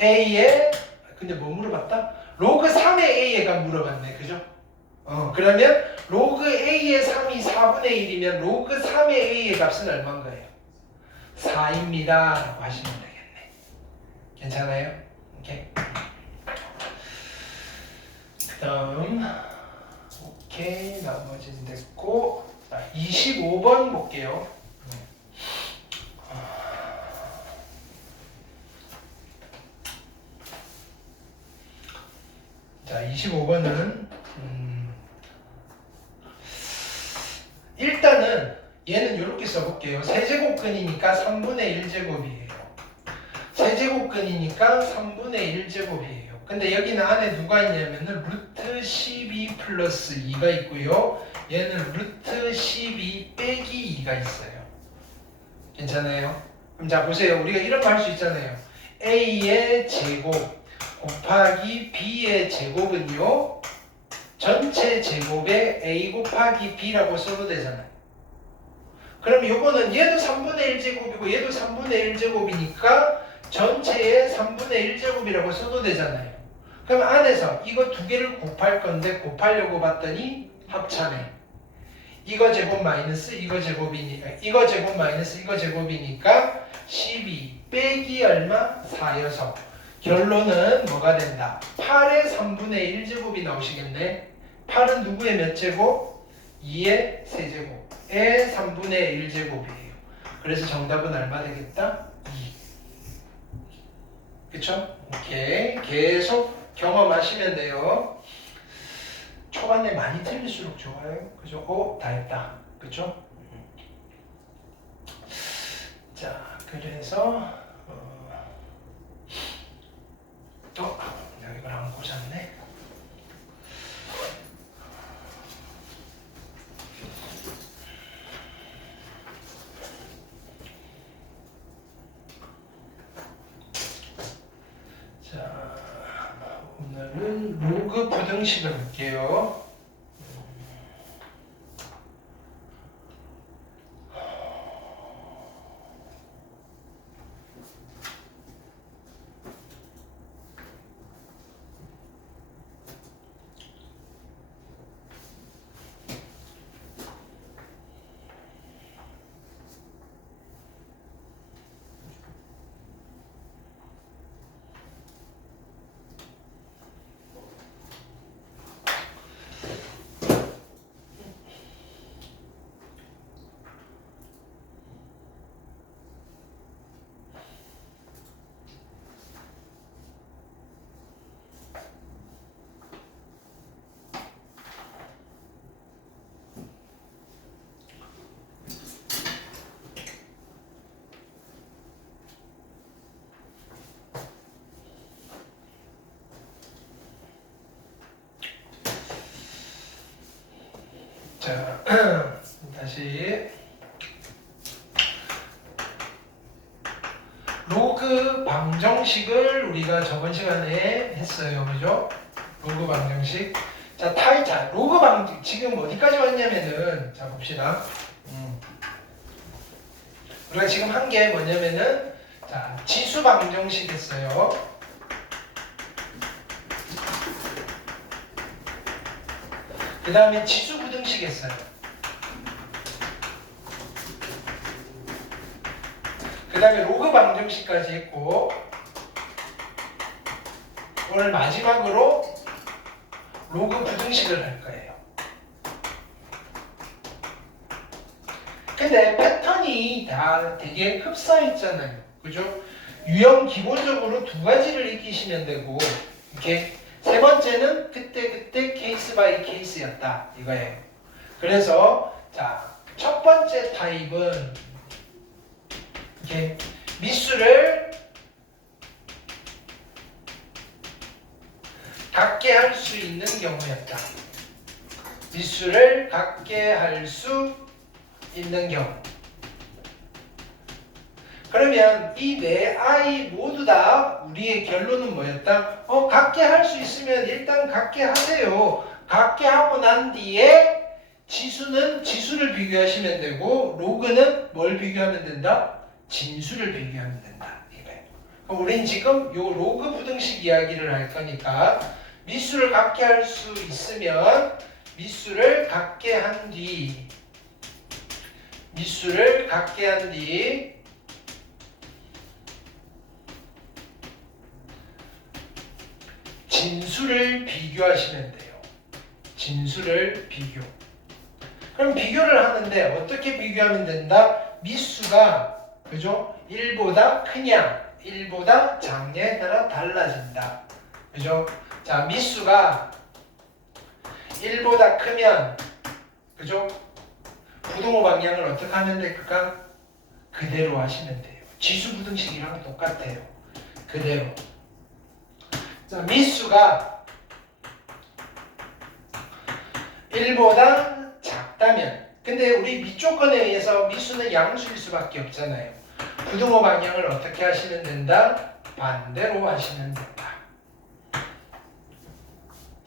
A의 근데 뭐 물어봤다? 로그 3의 A가 물어봤네. 그죠? 그러면 로그 A의 3이 4분의 1이면 로그 3의 A의 값은 얼마인 거예요? 4입니다. 라고 하시면 되겠네. 괜찮아요? 오케이. 그 다음 오케이. 나머지는 됐고 자, 25번 볼게요. 자, 25번은 일단은 얘는 이렇게 써볼게요. 세제곱근이니까 3분의 1제곱이에요. 세제곱근이니까 3분의 1제곱이에요. 근데 여기는 안에 누가 있냐면은 루트 12 플러스 2가 있고요. 얘는 루트 12 빼기 2가 있어요. 괜찮아요? 그럼 자 보세요. 우리가 이런 거 할 수 있잖아요. A의 제곱 곱하기 B의 제곱은요. 전체 제곱에 A 곱하기 B라고 써도 되잖아요. 그럼 요거는 얘도 3분의 1제곱이고 얘도 3분의 1제곱이니까 전체에 3분의 1제곱이라고 써도 되잖아요. 그럼 안에서 이거 두 개를 곱할 건데 곱하려고 봤더니 합차네. 이거 제곱 마이너스 이거 제곱이니까 이거 제곱 마이너스 이거 제곱이니까 12 빼기 얼마? 4여서 결론은 뭐가 된다? 8의 3분의 1제곱이 나오시겠네. 8은 누구의 몇 제곱? 2의 세제곱의 3분의 1제곱이에요. 그래서 정답은 얼마 되겠다? 2. 그쵸? 오케이. 계속 경험하시면 돼요. 초반에 많이 틀릴수록 좋아요. 그죠? 다 했다. 그쵸? 자, 그래서 여기 이걸 안 꽂았네. 부등식을 볼게요. 자, 다시 로그 방정식을 우리가 저번 시간에 했어요. 그죠? 로그 방정식. 자, 로그 방정식 지금 어디까지 왔냐면은 자, 봅시다. 우리가 지금 한 게 뭐냐면은 자, 지수 방정식 했어요. 그 다음에 지수 부등식 했어요. 그 다음에 로그 방정식까지 했고, 오늘 마지막으로 로그 부등식을 할 거예요. 근데 패턴이 다 되게 흡사했잖아요. 그죠? 유형 기본적으로 두 가지를 익히시면 되고, 이렇게 세 번째는 그때 케이스 바이 케이스였다 이거예요. 그래서 자, 첫 번째 타입은 이렇게 미수를 갖게 할 수 있는 경우였다. 미수를 갖게 할 수 있는 경우. 그러면 이 네 아이 모두 다 우리의 결론은 뭐였다? 갖게 할 수 있으면 일단 갖게 하세요. 갖게 하고 난 뒤에 지수를 비교하시면 되고, 로그는 뭘 비교하면 된다? 진수를 비교하면 된다. 이거예요. 그럼 우린 지금 요 로그 부등식 이야기를 할 거니까 미수를 갖게 할 수 있으면 미수를 갖게 한 뒤 진수를 비교하시면 돼요. 진수를 비교. 그럼 비교를 하는데 어떻게 비교하면 된다? 미수가 그죠? 1보다 크냐, 1보다 작냐에 따라 달라진다. 그죠? 자, 미수가 1보다 크면 그죠? 부등호 방향을 어떻게 하면 될까? 그대로 하시면 돼요. 지수 부등식이랑 똑같아요. 그대로. 자, 미수가 1보다 작다면, 근데 우리 밑조건에 의해서 미수는 양수일 수밖에 없잖아요. 부등호 방향을 어떻게 하시면 된다? 반대로 하시면 된다.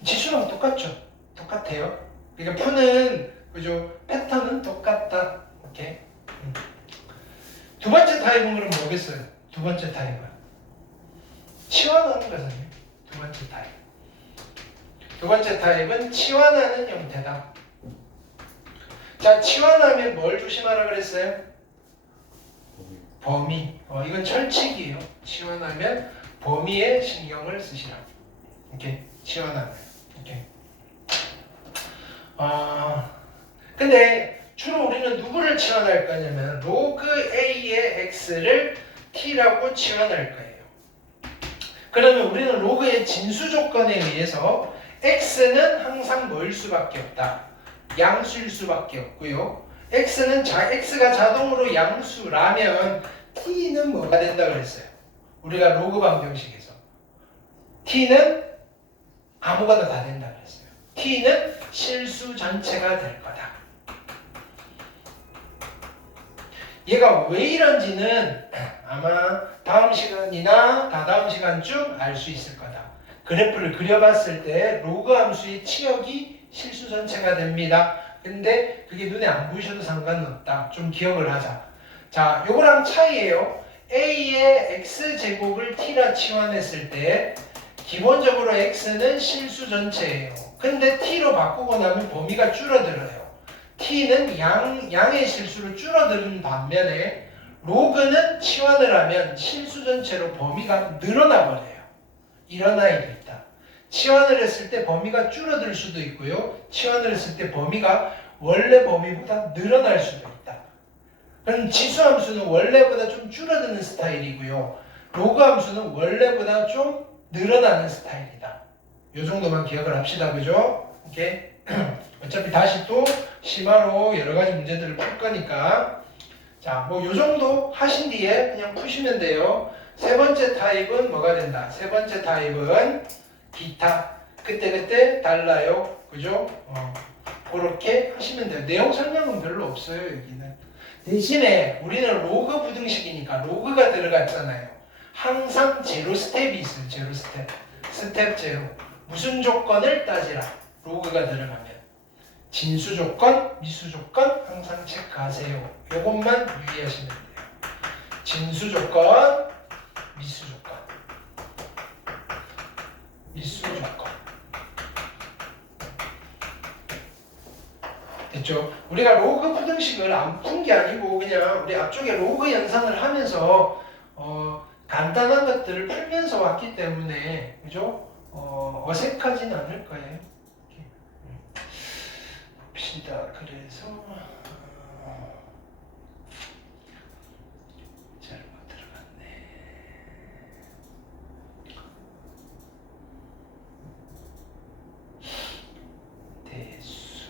지수랑 똑같죠? 똑같아요. 그러니까 푸는 그죠? 패턴은 똑같다. 오케이. 두 번째 타입은 그럼 뭐겠어요? 두 번째 타입은 치환하는 거잖아요. 두 번째 타입. 두 번째 타입은 치환하는 형태다. 자, 치환하면 뭘 조심하라 그랬어요? 범위. 이건 철칙이에요. 치환하면 범위에 신경을 쓰시라. 오케이. 치환하면. 오케이. 근데 주로 우리는 누구를 치환할 거냐면 로그 A의 X를 T라고 치환할 거예요. 그러면 우리는 로그의 진수 조건에 의해서 X는 항상 뭐일 수밖에 없다. 양수일 수밖에 없고요. X가 자동으로 양수라면 T는 뭐가 된다 그랬어요? 우리가 로그 방정식에서 T는 아무거나 다 된다 그랬어요. T는 실수 전체가 될 거다. 얘가 왜 이런지는 아마 다음 시간이나 다다음 시간쯤 알 수 있을 거다. 그래프를 그려봤을 때 로그 함수의 치역이 실수 전체가 됩니다. 근데 그게 눈에 안 보이셔도 상관은 없다. 좀 기억을 하자. 자, 요거랑 차이예요. a의 x제곱을 t라 치환했을 때 기본적으로 x는 실수 전체예요. 근데 t로 바꾸고 나면 범위가 줄어들어요. t는 양의 실수로 줄어드는 반면에 로그는 치환을 하면 실수 전체로 범위가 늘어나 버려요. 이런 아이도 있다. 치환을 했을 때 범위가 줄어들 수도 있고요. 치환을 했을 때 범위가 원래 범위보다 늘어날 수도 있다. 그럼 지수함수는 원래보다 좀 줄어드는 스타일이고요. 로그 함수는 원래보다 좀 늘어나는 스타일이다. 이 정도만 기억을 합시다. 그죠? 오케이? 어차피 다시 또 심화로 여러 가지 문제들을 풀 거니까. 자, 뭐 이 정도 하신 뒤에 그냥 푸시면 돼요. 세 번째 타입은 뭐가 된다? 세 번째 타입은 기타. 그때 달라요. 그죠? 그렇게 하시면 돼요. 내용 설명은 별로 없어요. 여기는. 대신에 우리는 로그 부등식이니까 로그가 들어갔잖아요. 항상 제로 스텝이 있어요. 제로 스텝. 스텝 제로. 무슨 조건을 따지라. 로그가 들어가면. 진수 조건, 미수 조건 항상 체크하세요. 요것만 유의하시면 돼요. 진수 조건, 미수 조건. 미수 조건. 됐죠? 우리가 로그 부등식을 안 푼 게 아니고 그냥 우리 앞쪽에 로그 연산을 하면서 간단한 것들을 풀면서 왔기 때문에 그죠? 어색하진 않을 거예요. 이렇게. 봅시다. 그래서 잘못 들어갔네. 대수.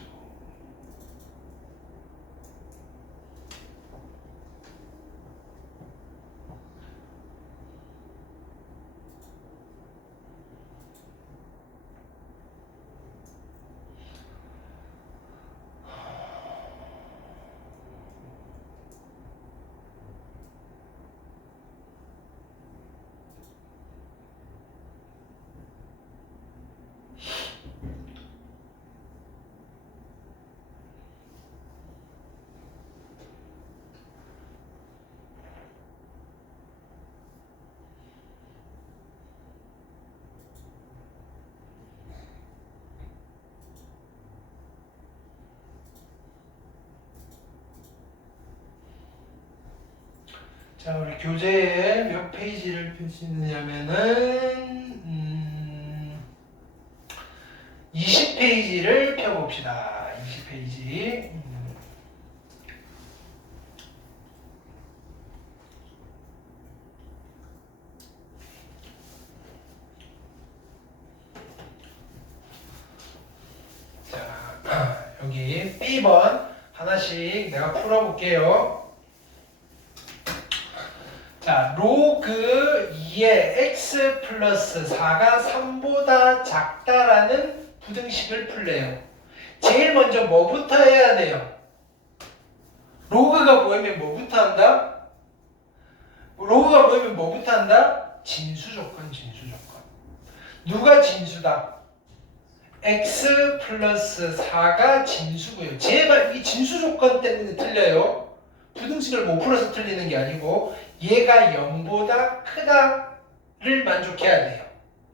자, 우리 교재에 몇 페이지를 펴시느냐면은 20페이지를 펴봅시다. 20페이지. 자, 여기 B번 하나씩 내가 풀어볼게요. 자, 로그 2의 x 플러스 4가 3보다 작다라는 부등식을 풀래요. 제일 먼저 뭐부터 해야 돼요? 로그가 보이면 뭐부터 한다? 로그가 보이면 뭐부터 한다? 진수 조건, 진수 조건. 누가 진수다? x 플러스 4가 진수고요. 제발 이 진수 조건 때문에 틀려요. 부등식을 못 풀어서 틀리는 게 아니고 얘가 0보다 크다를 만족해야 돼요.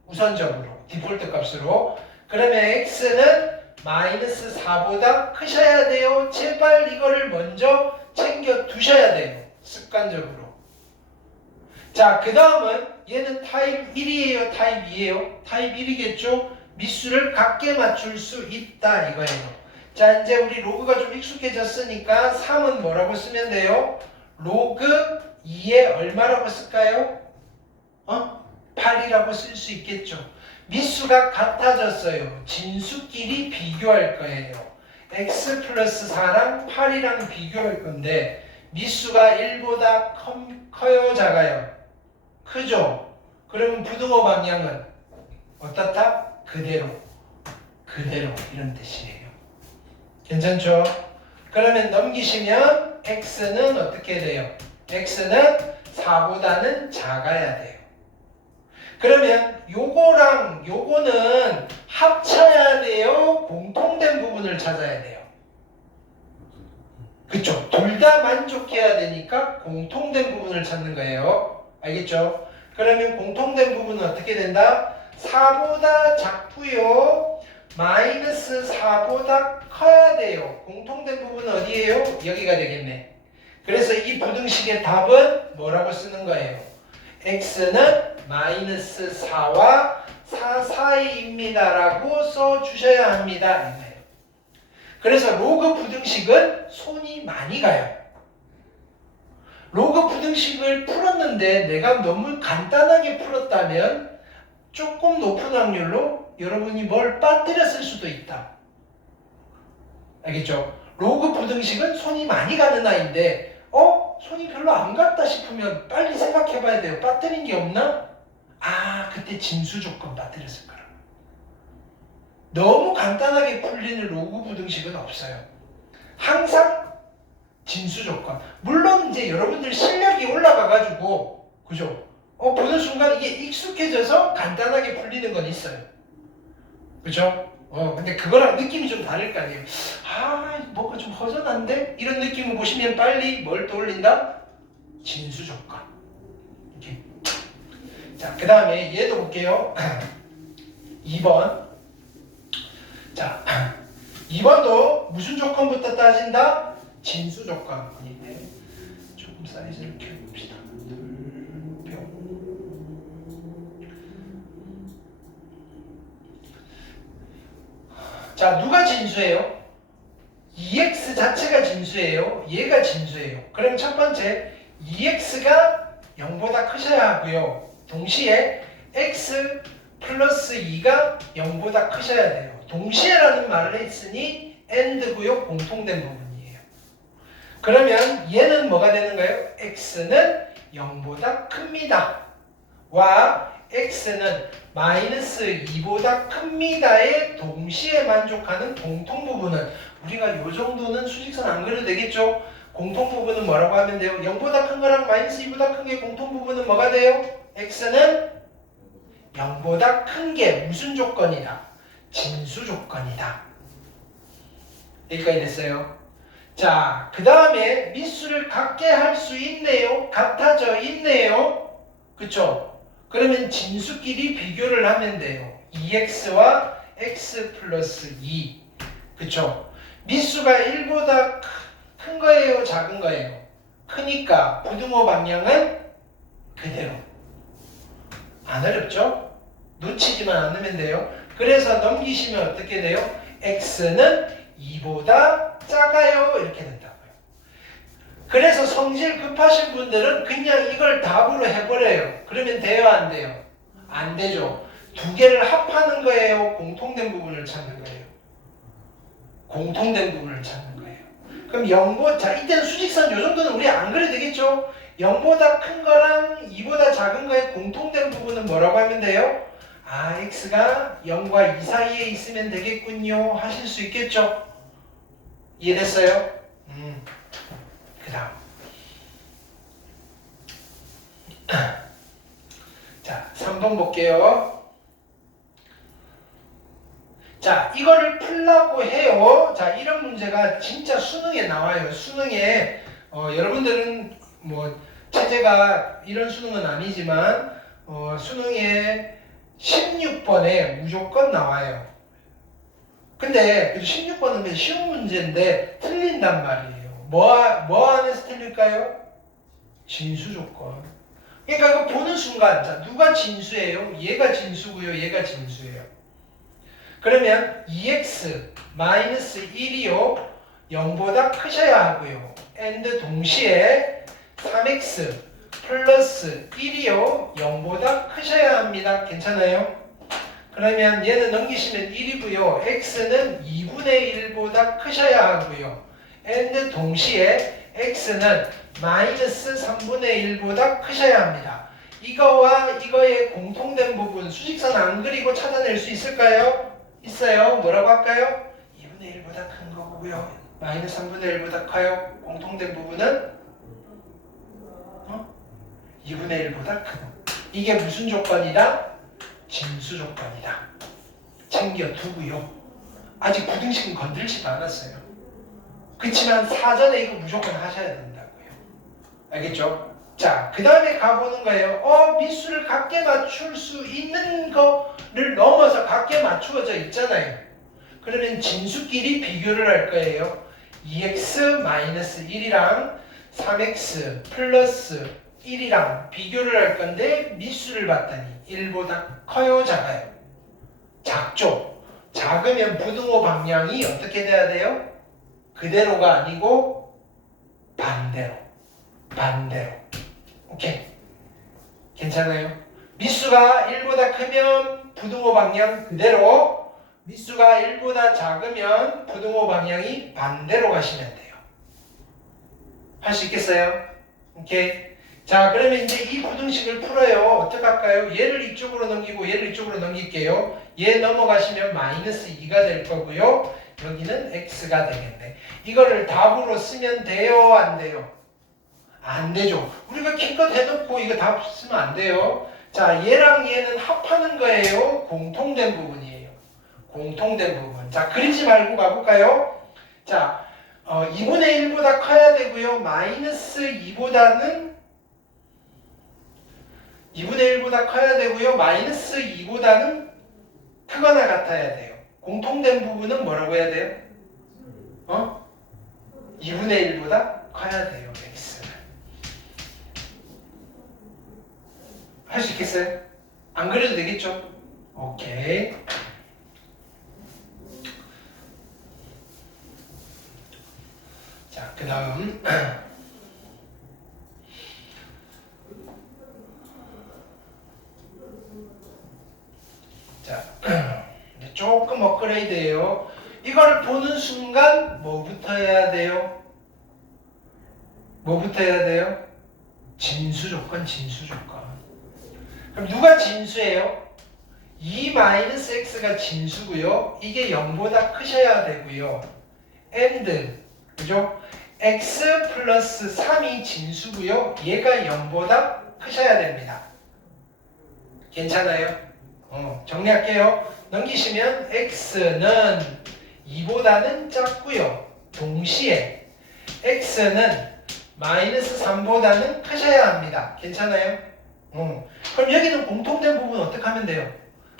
우선적으로 디폴트 값으로. 그러면 x는 마이너스 4보다 크셔야 돼요. 제발 이거를 먼저 챙겨 두셔야 돼요. 습관적으로. 자, 그 다음은 얘는 타입 1이에요? 타입 2예요? 타입 1이겠죠? 미수를 같게 맞출 수 있다 이거예요. 자, 이제 우리 로그가 좀 익숙해졌으니까 3은 뭐라고 쓰면 돼요? 로그 2에 얼마라고 쓸까요? 8이라고 쓸 수 있겠죠. 미수가 같아졌어요. 진수끼리 비교할 거예요. x 플러스 4랑 8이랑 비교할 건데 미수가 1보다 커요? 작아요? 크죠? 그러면 부등호 방향은 어떻다? 그대로 이런 뜻이에요. 괜찮죠? 그러면 넘기시면 x는 어떻게 돼요? x는 4보다는 작아야 돼요. 그러면 요거랑 요거는 합쳐야 돼요? 공통된 부분을 찾아야 돼요? 그쵸? 둘 다 만족해야 되니까 공통된 부분을 찾는 거예요. 알겠죠? 그러면 공통된 부분은 어떻게 된다? 4보다 작고요. 마이너스 4보다 커야 돼요. 공통된 부분은 어디예요? 여기가 되겠네. 그래서 이 부등식의 답은 뭐라고 쓰는 거예요? x는 마이너스 4와 4 사이입니다 라고 써주셔야 합니다. 그래서 로그 부등식은 손이 많이 가요. 로그 부등식을 풀었는데 내가 너무 간단하게 풀었다면 조금 높은 확률로 여러분이 뭘 빠뜨렸을 수도 있다. 알겠죠? 로그 부등식은 손이 많이 가는 아이인데 손이 별로 안 갔다 싶으면 빨리 생각해 봐야 돼요. 빠뜨린 게 없나? 그때 진수 조건 빠뜨렸을 거라. 너무 간단하게 풀리는 로그 부등식은 없어요. 항상 진수 조건. 물론 이제 여러분들 실력이 올라가가지고 그죠? 보는 순간 이게 익숙해져서 간단하게 풀리는 건 있어요. 그죠? 근데 그거랑 느낌이 좀 다를 거 아니에요. 뭔가 좀 허전한데? 이런 느낌을 보시면 빨리 뭘 떠올린다? 진수 조건. 이렇게. 자, 그 다음에 얘도 볼게요. 2번. 자, 2번도 무슨 조건부터 따진다? 진수 조건인데 조금 사이즈를 키워봅시다. 자, 누가 진수예요? 2x 자체가 진수예요. 얘가 진수예요. 그럼 첫 번째 2x가 0보다 크셔야 하고요. 동시에 x 플러스 2가 0보다 크셔야 돼요. 동시에라는 말을 했으니 AND고요. 공통된 부분이에요. 그러면 얘는 뭐가 되는가요? x는 0보다 큽니다. 와 x는 마이너스 2보다 큽니다에 동시에 만족하는 공통 부분은 우리가 요 정도는 수직선 안 그려도 되겠죠? 공통 부분은 뭐라고 하면 돼요? 0보다 큰 거랑 마이너스 2보다 큰 게 공통 부분은 뭐가 돼요? x는 0보다 큰 게 무슨 조건이다? 진수 조건이다. 여기까지 됐어요. 자, 그 다음에 밑수를 같게 할 수 있네요. 같아져 있네요. 그쵸? 그러면 진수끼리 비교를 하면 돼요. 2x와 x 플러스 2. 그쵸? 밑수가 1보다 큰 거예요? 작은 거예요? 크니까 부등호 방향은 그대로. 안 어렵죠? 놓치지만 않으면 돼요. 그래서 넘기시면 어떻게 돼요? x는 2보다 작아요. 이렇게 된다고요. 그래서 성질 급하신 분들은 그냥 이걸 답으로 해버려요. 그러면 돼요? 안 돼요? 안 되죠. 두 개를 합하는 거예요? 공통된 부분을 찾는 거예요? 공통된 부분을 찾는 거예요. 그럼 자, 이때는 수직선 요 정도는 우리 안 그려도 되겠죠? 0보다 큰 거랑 2보다 작은 거의 공통된 부분은 뭐라고 하면 돼요? x가 0과 2 사이에 있으면 되겠군요. 하실 수 있겠죠? 이해됐어요? 그 다음. 자, 3번 볼게요. 자, 이거를 풀라고 해요. 자, 이런 문제가 진짜 수능에 나와요. 수능에, 여러분들은 뭐, 체제가 이런 수능은 아니지만, 수능에 16번에 무조건 나와요. 근데 16번은 쉬운 문제인데 틀린단 말이에요. 뭐 안에서 틀릴까요? 진수 조건. 그러니까 이거 보는 순간 자, 누가 진수예요? 얘가 진수고요. 얘가 진수예요. 그러면 2x 마이너스 1이요. 0보다 크셔야 하고요. and 동시에 3x 플러스 1이요. 0보다 크셔야 합니다. 괜찮아요? 그러면 얘는 넘기시면 1이고요. x는 2분의 1보다 크셔야 하고요. and 동시에 x는 마이너스 3분의 1보다 크셔야 합니다. 이거와 이거의 공통된 부분 수직선 안 그리고 찾아낼 수 있을까요? 있어요. 뭐라고 할까요? 2분의 1보다 큰 거고요. 마이너스 3분의 1보다 커요. 공통된 부분은 2분의 1보다 큰. 이게 무슨 조건이다? 진수 조건이다. 챙겨두고요. 아직 부등식은 건들지도 않았어요. 그렇지만 사전에 이거 무조건 하셔야 된다고요. 알겠죠? 자, 그 다음에 가보는 거예요. 미수를 각게 맞출 수 있는 거를 넘어서 각게 맞추어져 있잖아요. 그러면 진수끼리 비교를 할 거예요. 2x-1이랑 3x 플러스 1이랑 비교를 할 건데 미수를 봤더니 1보다 커요, 작아요? 작죠? 작으면 부등호 방향이 어떻게 돼야 돼요? 그대로가 아니고 반대로. 오케이. 괜찮아요? 미수가 1보다 크면 부등호 방향 그대로, 미수가 1보다 작으면 부등호 방향이 반대로 가시면 돼요. 할 수 있겠어요? 오케이. 자, 그러면 이제 이 부등식을 풀어요. 어떻게 할까요? 얘를 이쪽으로 넘기고 얘를 이쪽으로 넘길게요. 얘 넘어가시면 마이너스 2가 될 거고요. 여기는 x가 되겠네. 이거를 답으로 쓰면 돼요? 안 돼요? 안 되죠. 우리가 기껏 해놓고 이거 답 쓰면 안 돼요. 자, 얘랑 얘는 합하는 거예요? 공통된 부분이에요. 공통된 부분. 자, 그리지 말고 가볼까요? 자, 2분의 1보다 커야 되고요. 마이너스 2보다는 2분의 1보다 커야 되고요. 마이너스 2보다는 크거나 같아야 돼요. 공통된 부분은 뭐라고 해야 돼요? 2분의 1보다 커야 돼요. x는. 할 수 있겠어요? 안 그래도 되겠죠? 오케이. 자, 그 다음 자, 조금 업그레이드예요. 이걸 보는 순간 뭐부터 해야 돼요? 뭐부터 해야 돼요? 진수 조건. 그럼 누가 진수예요? 2-x가 진수고요. 이게 0보다 크셔야 되고요. and 그죠? x 플러스 3이 진수고요. 얘가 0보다 크셔야 됩니다. 괜찮아요? 정리할게요. 넘기시면 x는 2보다는 작고요. 동시에 x는 마이너스 3보다는 크셔야 합니다. 괜찮아요? 그럼 여기는 공통된 부분 어떻게 하면 돼요?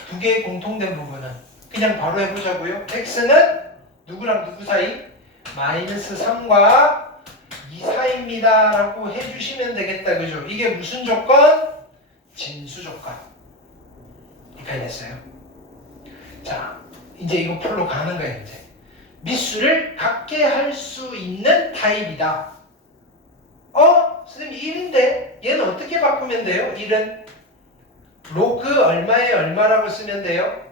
두 개의 공통된 부분은 그냥 바로 해보자고요. x는 누구랑 누구 사이? 마이너스 3과 2 사이입니다 라고 해주시면 되겠다. 그죠? 이게 무슨 조건? 진수 조건. 이렇게 됐어요. 자, 이제 이거 풀로 가는 거예요. 이제 미수를 갖게 할 수 있는 타입이다. 선생님 1인데 얘는 어떻게 바꾸면 돼요? 1은 로그 얼마에 얼마라고 쓰면 돼요?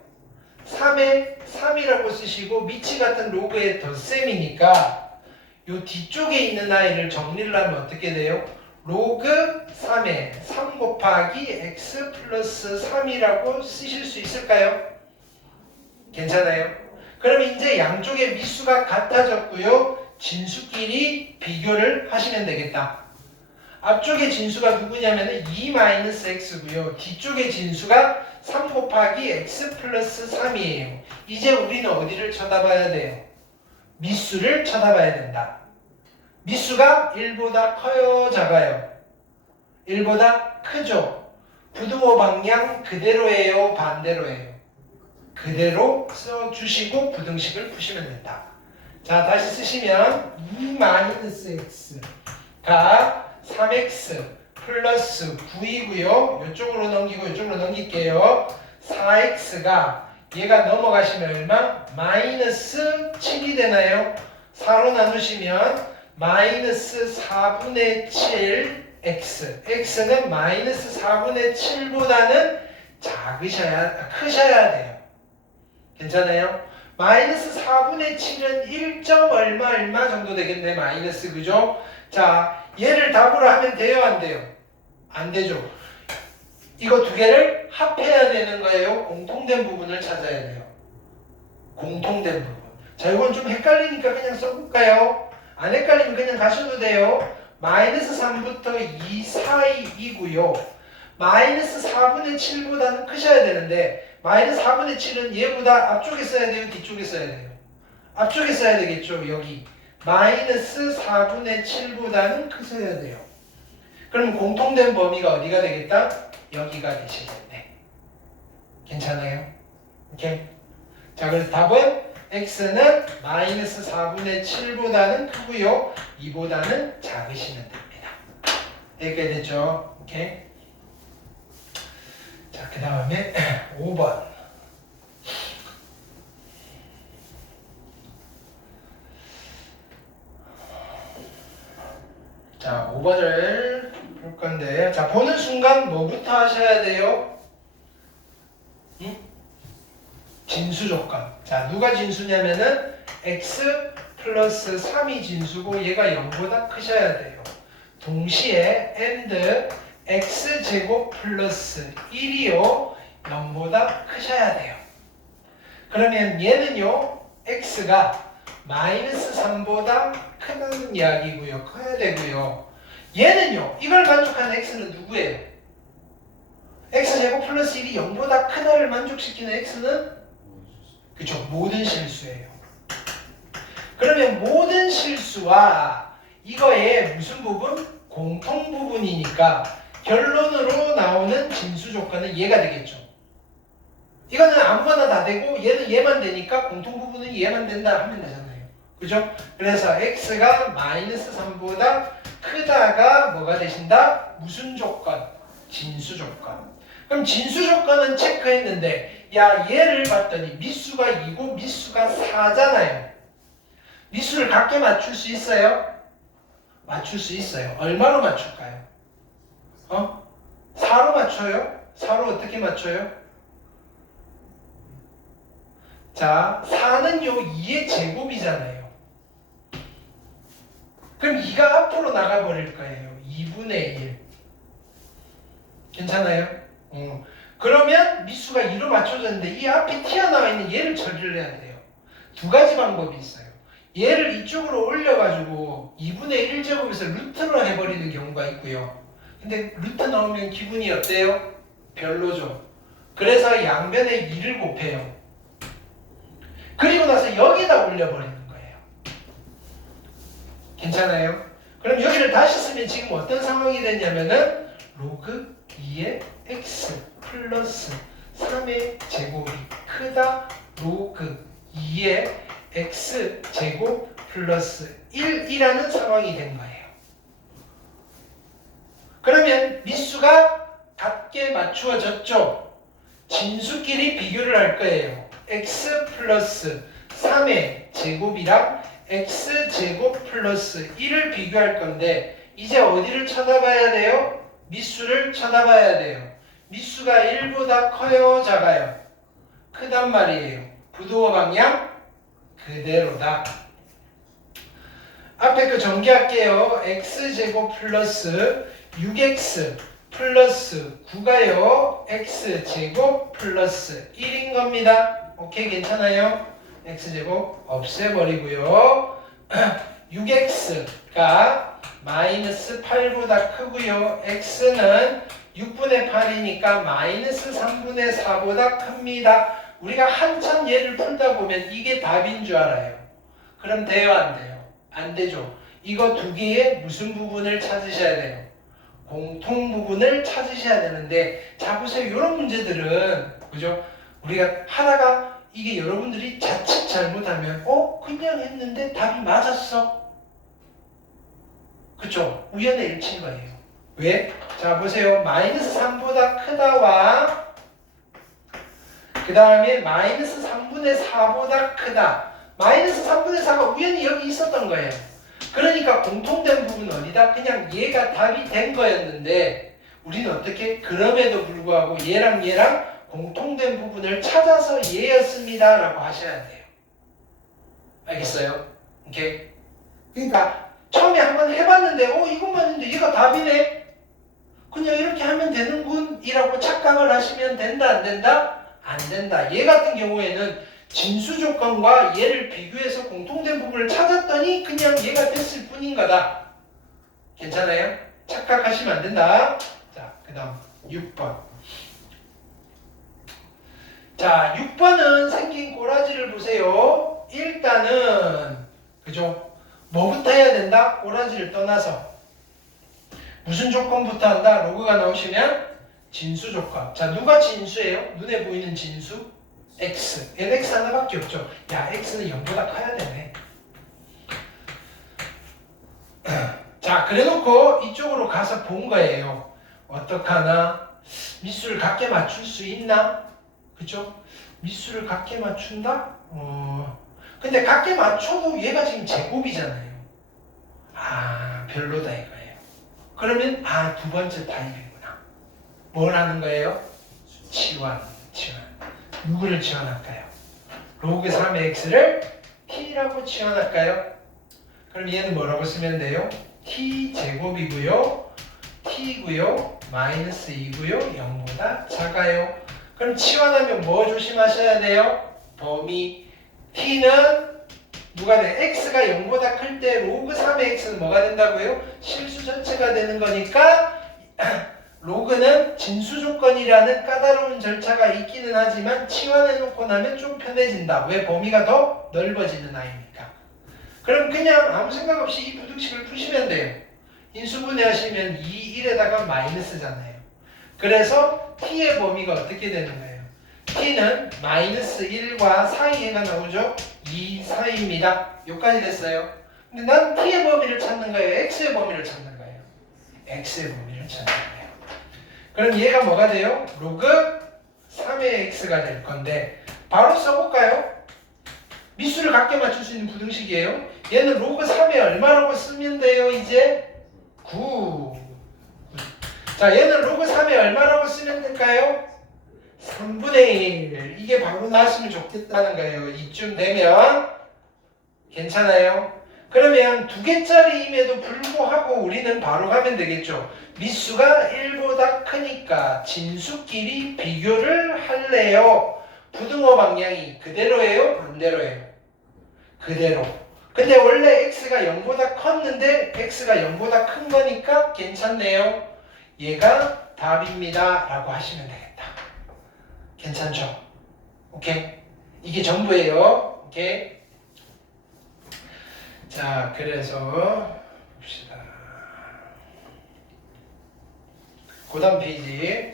3에 3이라고 쓰시고 미치 같은 로그의 덧셈이니까 요 뒤쪽에 있는 아이를 정리를 하면 어떻게 돼요? 로그 3에 3 곱하기 x 플러스 3이라고 쓰실 수 있을까요? 괜찮아요? 그럼 이제 양쪽의 미수가 같아졌고요. 진수끼리 비교를 하시면 되겠다. 앞쪽의 진수가 누구냐면 2-x고요. 뒤쪽의 진수가 3 곱하기 x 플러스 3이에요. 이제 우리는 어디를 쳐다봐야 돼요? 미수를 쳐다봐야 된다. 미수가 1보다 커요, 작아요? 1보다 크죠? 부등호 방향 그대로예요, 반대로예요? 그대로 써주시고 부등식을 푸시면 된다. 자, 다시 쓰시면 2-x가 3x 플러스 9이고요. 이쪽으로 넘기고 이쪽으로 넘길게요. 4x가 얘가 넘어가시면 얼마? 마이너스 7이 되나요? 4로 나누시면 마이너스 4분의 7x. x는 마이너스 4분의 7보다는 크셔야 돼요. 괜찮아요? 마이너스 4분의 7은 1. 얼마 정도 되겠네. 마이너스, 그죠? 자, 얘를 답으로 하면 돼요, 안 돼요? 안 되죠. 이거 두 개를 합해야 되는 거예요. 공통된 부분을 찾아야 돼요. 공통된 부분. 자, 이건 좀 헷갈리니까 그냥 써볼까요? 안 헷갈리면 그냥 가셔도 돼요. 마이너스 3부터 2 사이이고요. 마이너스 4분의 7보다는 크셔야 되는데 마이너스 4분의 7은 얘보다 앞쪽에 써야 돼요? 뒤쪽에 써야 돼요? 앞쪽에 써야 되겠죠. 여기 마이너스 4분의 7보다는 크셔야 돼요. 그럼 공통된 범위가 어디가 되겠다? 여기가 되시겠네. 괜찮아요? 오케이. 자, 그래서 답은 x는 마이너스 4분의 7보다는 크고요. 2보다는 작으시면 됩니다. 이렇게 되죠. 오케이. 자, 그 다음에 5번. 자, 5번을 볼 건데, 자, 보는 순간 뭐부터 하셔야 돼요? 진수 조건. 자, 누가 진수냐면은 x 플러스 3이 진수고 얘가 0보다 크셔야 돼요. 동시에 and x제곱 플러스 1이요 0보다 크셔야 돼요. 그러면 얘는요 x가 마이너스 3보다 크다는 이야기고요. 커야 되고요. 얘는요 이걸 만족하는 x는 누구예요? x제곱 플러스 1이 0보다 크다를 만족시키는 x는 그쵸, 모든 실수예요. 그러면 모든 실수와 이거의 무슨 부분? 공통 부분이니까 결론으로 나오는 진수 조건은 얘가 되겠죠. 이거는 아무거나 다 되고 얘는 얘만 되니까 공통 부분은 얘만 된다 하면 되잖아요. 그죠? 그래서 x가 마이너스 3보다 크다가 뭐가 되신다? 무슨 조건? 진수 조건. 그럼 진수 조건은 체크했는데 야 얘를 봤더니 미수가 2고 미수가 4잖아요. 미수를 같게 맞출 수 있어요? 맞출 수 있어요. 얼마로 맞출까요? 4로 맞춰요? 4로 어떻게 맞춰요? 자, 4는요 2의 제곱이잖아요. 그럼 2가 앞으로 나가버릴 거예요. 2분의 1. 괜찮아요? 그러면 미수가 2로 맞춰졌는데 이 앞에 튀어나와 있는 얘를 처리를 해야 돼요. 두 가지 방법이 있어요. 얘를 이쪽으로 올려가지고 2분의 1제곱에서 루트로 해버리는 경우가 있고요. 근데 루트 넣으면 기분이 어때요? 별로죠. 그래서 양변에 2를 곱해요. 그리고 나서 여기다 올려버리는 거예요. 괜찮아요? 그럼 여기를 다시 쓰면 지금 어떤 상황이 되냐면은 로그 2의 x 플러스 3의 제곱이 크다 로그 2의 x 제곱 플러스 1이라는 상황이 된 거예요. 그러면 미수가 같게 맞추어졌죠. 진수끼리 비교를 할 거예요. x 플러스 3의 제곱이랑 x 제곱 플러스 1을 비교할 건데 이제 어디를 쳐다봐야 돼요? 미수를 쳐다봐야 돼요. 미수가 1보다 커요? 작아요? 크단 말이에요. 부도어 방향 그대로다. 앞에 그 전개할게요. x제곱 플러스 6x 플러스 9가요. x제곱 플러스 1인 겁니다. 오케이, 괜찮아요? x제곱 없애버리고요. 6x가 마이너스 8보다 크고요. x는 6분의 8이니까 마이너스 3분의 4보다 큽니다. 우리가 한참 얘를 풀다 보면 이게 답인 줄 알아요. 그럼 돼요, 안 돼요? 안 되죠. 이거 두 개의 무슨 부분을 찾으셔야 돼요? 공통 부분을 찾으셔야 되는데, 자 보세요. 이런 문제들은 그죠? 우리가 하다가 이게 여러분들이 자칫 잘못하면 그냥 했는데 답이 맞았어. 그쵸? 우연의 일치인 거예요. 왜? 자 보세요. 마이너스 3보다 크다와 그 다음에 마이너스 3분의 4보다 크다. 마이너스 3분의 4가 우연히 여기 있었던 거예요. 그러니까 공통된 부분은 어디다? 그냥 얘가 답이 된 거였는데 우리는 어떻게? 그럼에도 불구하고 얘랑 공통된 부분을 찾아서 얘였습니다 라고 하셔야 돼요. 알겠어요? 오케이? 그러니까 처음에 한번 해봤는데 이것만 했는데 얘가 답이네? 그냥 이렇게 하면 되는군 이라고 착각을 하시면 된다 안 된다? 안 된다. 얘 같은 경우에는 진수 조건과 얘를 비교해서 공통된 부분을 찾았더니 그냥 얘가 됐을 뿐인 거다. 괜찮아요? 착각하시면 안 된다. 자, 그 다음 6번. 자, 6번은 생긴 꼬라지를 보세요. 일단은 그죠? 뭐부터 해야 된다? 꼬라지를 떠나서 무슨 조건부터 한다? 로그가 나오시면 진수 조건. 자, 누가 진수예요? 눈에 보이는 진수? x. 얘는 x 하나밖에 없죠. 야, x는 0보다 커야 되네. 자, 그래놓고 이쪽으로 가서 본 거예요. 어떡하나? 미수를 같게 맞출 수 있나? 그쵸? 미수를 같게 맞춘다? 근데 같게 맞춰도 얘가 지금 제곱이잖아요. 아, 별로다 이거예요. 그러면 두 번째 타입이구나. 뭘 하는 거예요? 치환. 누구를 치환할까요? 로그 3의 x를 t라고 치환할까요? 그럼 얘는 뭐라고 쓰면 돼요? t제곱이고요. t고요. 마이너스 2고요. 0보다 작아요. 그럼 치환하면 뭐 조심하셔야 돼요? 범위. t는 누가 돼? x가 0보다 클 때 로그 3의 x는 뭐가 된다고요? 실수 전체가 되는 거니까 로그는 진수 조건이라는 까다로운 절차가 있기는 하지만 치환해놓고 나면 좀 편해진다. 왜? 범위가 더 넓어지는 아이니까. 그럼 그냥 아무 생각 없이 이 부등식을 푸시면 돼요. 인수분해 하시면 2, 1에다가 마이너스잖아요. 그래서 t의 범위가 어떻게 되는 거예요? t는 마이너스 1과 사이에가 나오죠? 2 사이입니다. 여기까지 됐어요. 근데 난 t의 범위를 찾는 거예요? x의 범위를 찾는 거예요? x의 범위를 찾는 거예요. 그럼 얘가 뭐가 돼요? 로그 3의 x가 될 건데 바로 써볼까요? 미수를 같게 맞출 수 있는 부등식이에요. 얘는 로그 3에 얼마라고 쓰면 돼요? 이제 9. 자, 얘는 로그 3에 얼마라고 쓰면 될까요? 3분의 1. 이게 바로 나왔으면 좋겠다는 거예요. 이쯤 되면 괜찮아요? 그러면 2개짜리임에도 불구하고 우리는 바로 가면 되겠죠. 미수가 1보다 크니까 진수끼리 비교를 할래요. 부등호 방향이 그대로예요? 반대로예요? 그대로. 근데 원래 x가 0보다 컸는데 x가 0보다 큰 거니까 괜찮네요. 얘가 답입니다 라고 하시면 되겠다. 괜찮죠? 오케이? 이게 전부예요. 오케이? 자, 그래서 봅시다. 그 다음 페이지.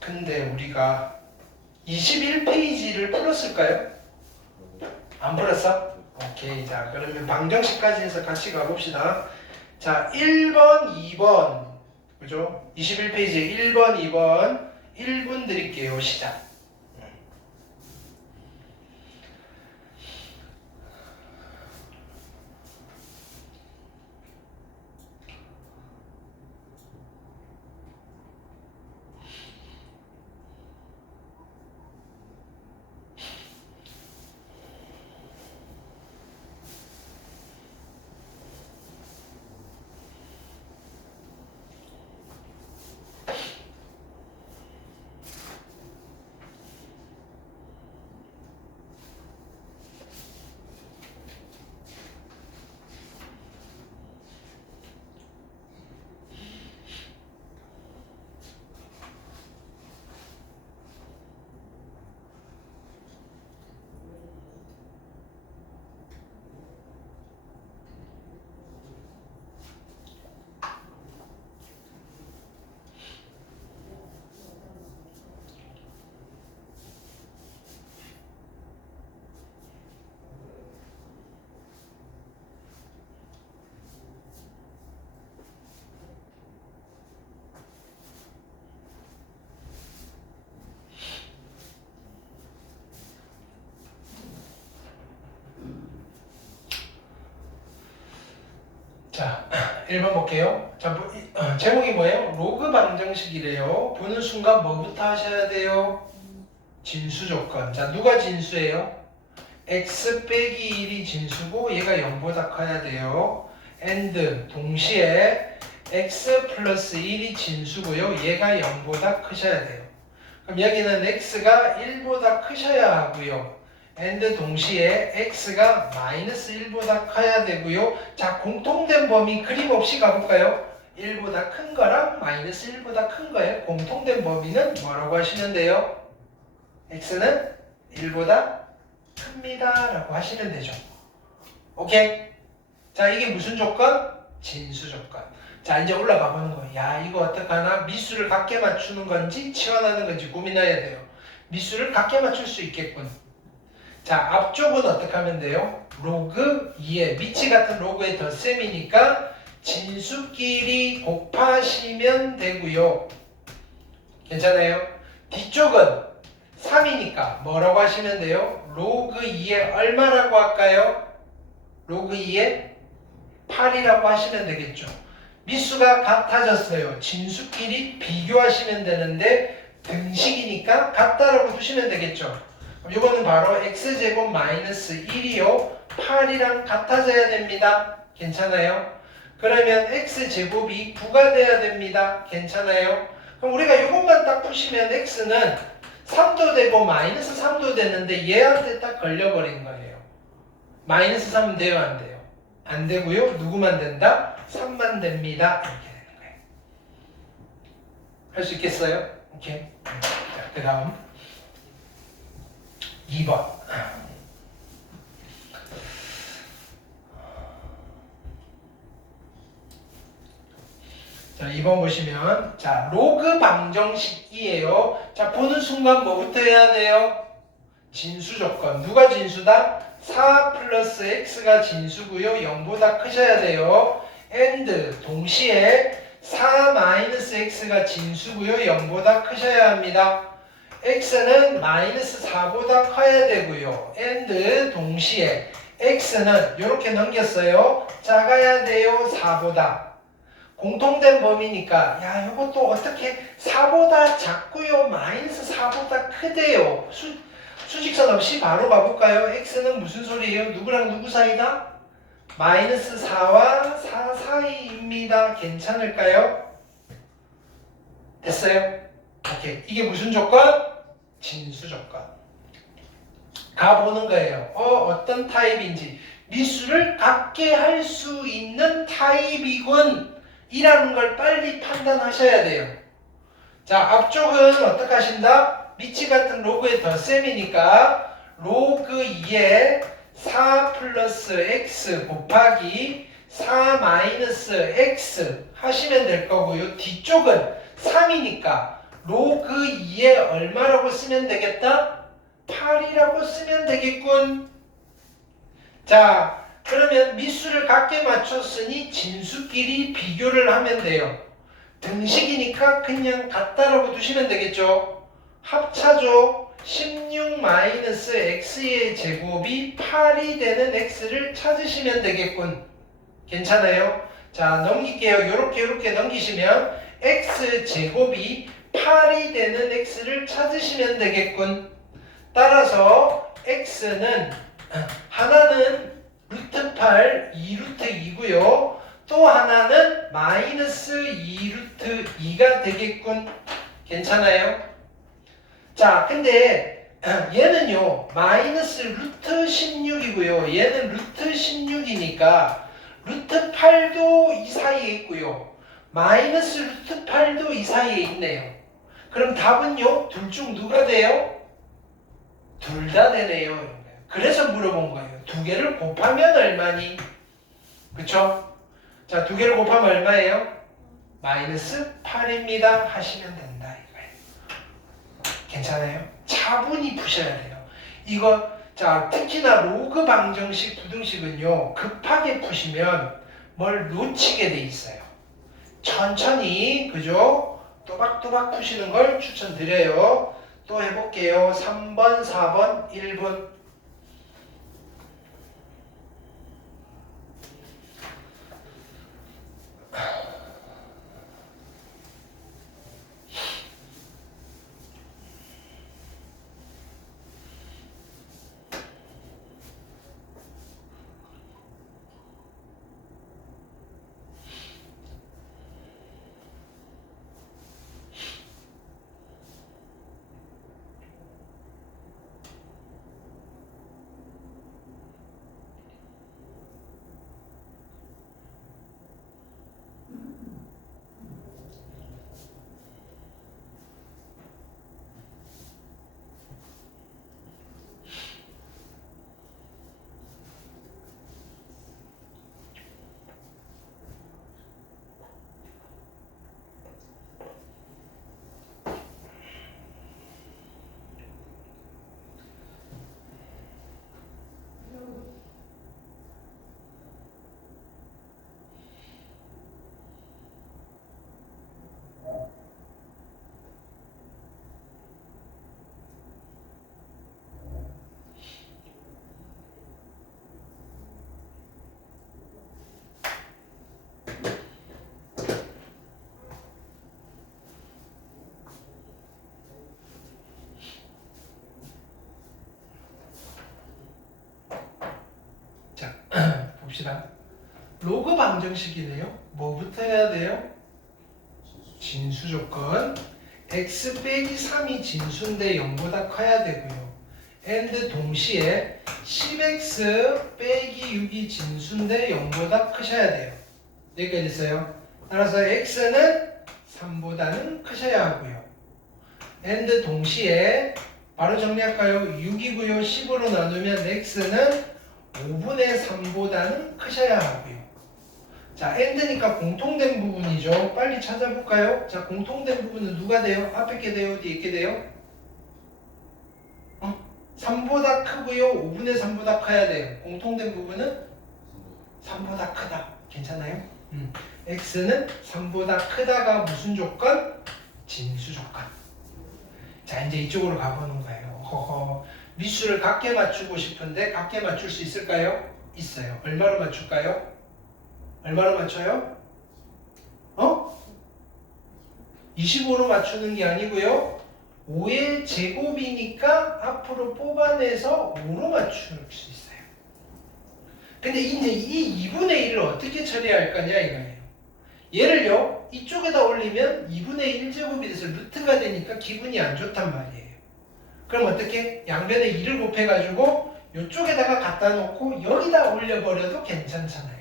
근데 우리가 21페이지를 풀었을까요? 안 풀었어? 오케이. 자, 그러면 방정식까지 해서 같이 가봅시다. 자, 1번, 2번. 그죠? 21페이지에 1번, 2번. 1분 드릴게요. 시작. 자, 1번 볼게요. 자, 제목이 뭐예요? 로그 방정식이래요. 보는 순간 뭐부터 하셔야 돼요? 진수 조건. 자, 누가 진수예요? x 빼기 1이 진수고 얘가 0보다 커야 돼요. and 동시에 x 플러스 1이 진수고요. 얘가 0보다 크셔야 돼요. 그럼 여기는 x가 1보다 크셔야 하고요. and 동시에 x가 마이너스 1보다 커야 되고요. 자, 공통된 범위 그림 없이 가볼까요? 1보다 큰 거랑 마이너스 1보다 큰 거의 공통된 범위는 뭐라고 하시면 돼요? x는 1보다 큽니다 라고 하시면 되죠. 오케이? 자, 이게 무슨 조건? 진수 조건. 자, 이제 올라가 보는 거예요. 야, 이거 어떡하나? 미수를 같게 맞추는 건지 치환하는 건지 고민해야 돼요. 미수를 같게 맞출 수 있겠군. 자, 앞쪽은 어떻게 하면 돼요? 로그 2에 미치 같은 로그의 덧셈이니까 진수끼리 곱하시면 되고요. 괜찮아요? 뒤쪽은 3이니까 뭐라고 하시면 돼요? 로그 2에 얼마라고 할까요? 로그 2에 8이라고 하시면 되겠죠. 미수가 같아졌어요. 진수끼리 비교하시면 되는데 등식이니까 같다라고 두시면 되겠죠. 이거는 바로 x제곱 마이너스 1이요. 8이랑 같아져야 됩니다. 괜찮아요? 그러면 x제곱이 9가 돼야 됩니다. 괜찮아요? 그럼 우리가 이것만 딱 푸시면 x는 3도 되고 마이너스 3도 되는데 얘한테 딱 걸려버린 거예요. 마이너스 3은 돼요? 안 돼요? 안 되고요. 누구만 된다? 3만 됩니다. 이렇게 되는 거예요. 할 수 있겠어요? 오케이. 자, 그 다음 2번. 자, 2번 보시면 자, 로그 방정식이에요. 자, 보는 순간 뭐부터 해야 돼요? 진수 조건. 누가 진수다? 4 플러스 x가 진수고요. 0보다 크셔야 돼요. and 동시에 4 마이너스 x가 진수고요. 0보다 크셔야 합니다. x는 마이너스 4보다 커야 되고요. and 동시에 x는 이렇게 넘겼어요. 작아야 돼요. 4보다. 공통된 범위니까 야 이것도 어떻게 4보다 작고요. 마이너스 4보다 크대요. 수직선 없이 바로 가볼까요? x는 무슨 소리예요? 누구랑 누구 사이다? 마이너스 4와 4 사이입니다. 괜찮을까요? 됐어요? 오케이. 이게 무슨 조건? 진수 조건. 가보는 거예요. 어떤 타입인지. 미수를 같게 할 수 있는 타입이군. 이라는 걸 빨리 판단하셔야 돼요. 자, 앞쪽은 어떻게 하신다? 미치 같은 로그의 덧셈이니까 로그 2에 4 플러스 x 곱하기 4 마이너스 x 하시면 될 거고요. 뒤쪽은 3이니까 로그 2에 얼마라고 쓰면 되겠다? 8이라고 쓰면 되겠군. 자, 그러면 미수를 같게 맞췄으니 진수끼리 비교를 하면 돼요. 등식이니까 그냥 같다라고 두시면 되겠죠. 합차죠. 16 마이너스 x의 제곱이 8이 되는 x를 찾으시면 되겠군. 괜찮아요? 자, 넘길게요. 요렇게 넘기시면 x 제곱이 8이 되는 x를 찾으시면 되겠군. 따라서 x는 하나는 루트 8, 2루트 2고요. 또 하나는 마이너스 2루트 2가 되겠군. 괜찮아요? 자, 근데 얘는요 마이너스 루트 16이고요. 얘는 루트 16이니까 루트 8도 이 사이에 있고요. 마이너스 루트 8도 이 사이에 있네요. 그럼 답은요 둘 중 누가 돼요? 둘 다 되네요. 그래서 물어본 거예요. 두 개를 곱하면 얼마니? 그쵸? 자, 두 개를 곱하면 얼마예요? 마이너스 8입니다. 하시면 된다. 이거예요. 괜찮아요? 차분히 푸셔야 돼요. 이거, 자, 특히나 로그 방정식 부등식은요, 급하게 푸시면 뭘 놓치게 돼 있어요. 천천히, 그죠? 또박또박 푸시는 걸 추천드려요. 또 해볼게요. 3번, 4번, 1번. 봅시다. 로그 방정식이네요. 뭐부터 해야 돼요? 진수 조건. x 빼기 3이 진수인데 0보다 커야 되고요. and 동시에 10x 빼기 6이 진수인데 0보다 크셔야 돼요. 여기까지 있어요. 따라서 x는 3보다는 크셔야 하고요. and 동시에 바로 정리할까요? 6이고요. 10으로 나누면 x는 5분의 3보다는 크셔야 하고요. 자, and니까 공통된 부분이죠. 빨리 찾아볼까요? 자, 공통된 부분은 누가 돼요? 앞에 게 돼요? 뒤에 게 돼요? 3보다 크고요. 5분의 3보다 커야 돼요. 공통된 부분은 3보다 크다. 괜찮아요? x는 3보다 크다가 무슨 조건? 진수 조건. 자, 이제 이쪽으로 가보는 거예요. 허허. 미수를 같게 맞추고 싶은데 같게 맞출 수 있을까요? 있어요. 얼마로 맞출까요? 얼마로 맞춰요? 25로 맞추는 게 아니고요. 5의 제곱이니까 앞으로 뽑아내서 5로 맞출 수 있어요. 근데 이제 이 2분의 1을 어떻게 처리할 거냐 이거예요. 얘를요, 이쪽에다 올리면 2분의 1제곱이 돼서 루트가 되니까 기분이 안 좋단 말이에요. 그럼 어떻게? 양변에 2를 곱해가지고 이쪽에다가 갖다 놓고 여기다 올려버려도 괜찮잖아요.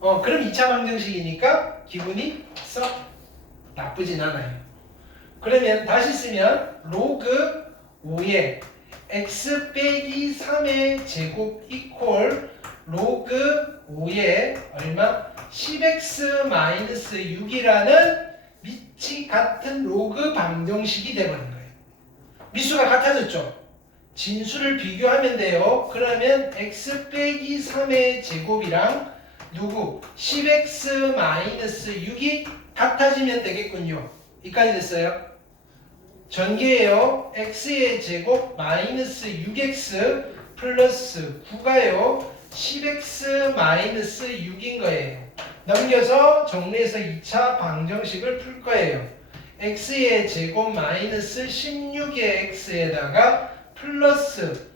그럼 2차 방정식이니까 기분이 썩 나쁘진 않아요. 그러면 다시 쓰면 로그 5의 x 빼기 3의 제곱 이퀄 로그 5의 얼마? 10x 마이너스 6이라는 밑이 같은 로그 방정식이 되버린 거예요. 미수가 같아졌죠? 진수를 비교하면 돼요. 그러면 x 빼기 3의 제곱이랑 누구? 10x 마이너스 6이 같아지면 되겠군요. 여기까지 됐어요. 전개예요. x의 제곱 마이너스 6x 플러스 9가요. 10x 마이너스 6인 거예요. 넘겨서 정리해서 2차 방정식을 풀 거예요. x의 제곱 마이너스 16의 x에다가 플러스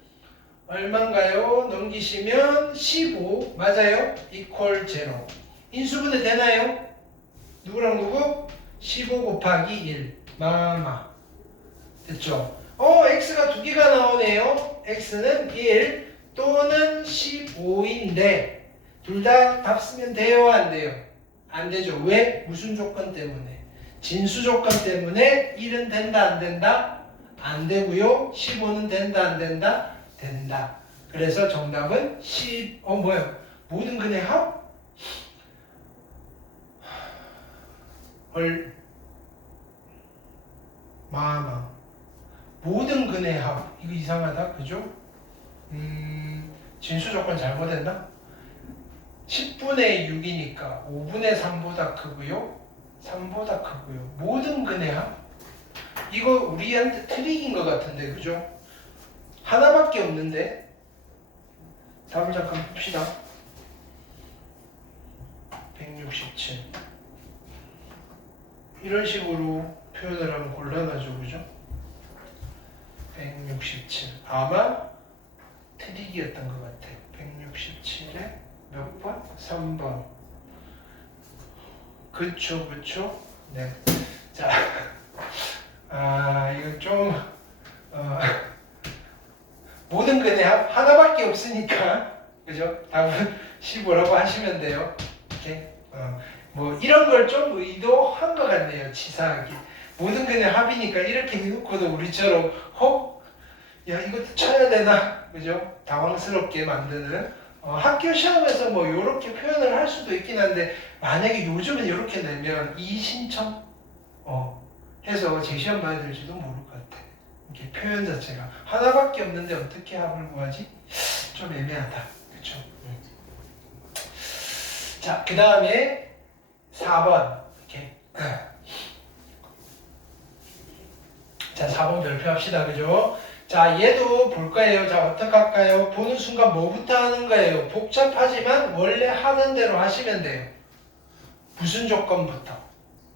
얼마인가요? 넘기시면 15 맞아요? 이퀄 0 인수분해 되나요? 누구랑 누구? 15 곱하기 1 마마 됐죠? x가 두 개가 나오네요. x는 1 또는 15인데 둘 다 답 쓰면 돼요? 안 돼요? 안 되죠. 왜? 무슨 조건 때문에? 진수 조건 때문에 1은 된다 안 된다? 안 되고요. 15는 된다 안 된다? 된다. 그래서 정답은 뭐예요? 모든 근의 합? 마마 모든 근의 합. 이거 이상하다. 그죠? 진수 조건 잘못했나? 10분의 6이니까 5분의 3보다 크고요. 3보다 크고요. 모든 근의 합? 이거 우리한테 트릭인 것 같은데 그죠? 하나밖에 없는데 답을 잠깐 봅시다. 167 이런 식으로 표현을 하면 곤란하죠. 그죠? 167 아마 트릭이었던 것 같아요. 167에 몇 번? 3번. 그쵸. 네. 자, 이거 좀 모든 근의 합 하나밖에 없으니까 그죠? 답은 15라고 하시면 돼요. 이렇게 뭐 이런 걸 좀 의도한 것 같네요. 치사하게 모든 근의 합이니까 이렇게 해놓고도 우리처럼 야 이것도 쳐야 되나 그죠? 당황스럽게 만드는 학교 시험에서 뭐 이렇게 표현을 할 수도 있긴 한데 만약에 요즘은 이렇게 내면 이신청 해서 재시험 봐야 될지도 모를 것 같아. 이렇게 표현 자체가 하나밖에 없는데 어떻게 합을 구하지? 좀 애매하다. 그쵸? 자, 그 다음에 4번 이렇게 자, 4번 별표합시다. 그죠? 자, 얘도 볼 거예요. 자, 어떻게 할까요? 보는 순간 뭐부터 하는 거예요? 복잡하지만 원래 하는 대로 하시면 돼요. 무슨 조건부터?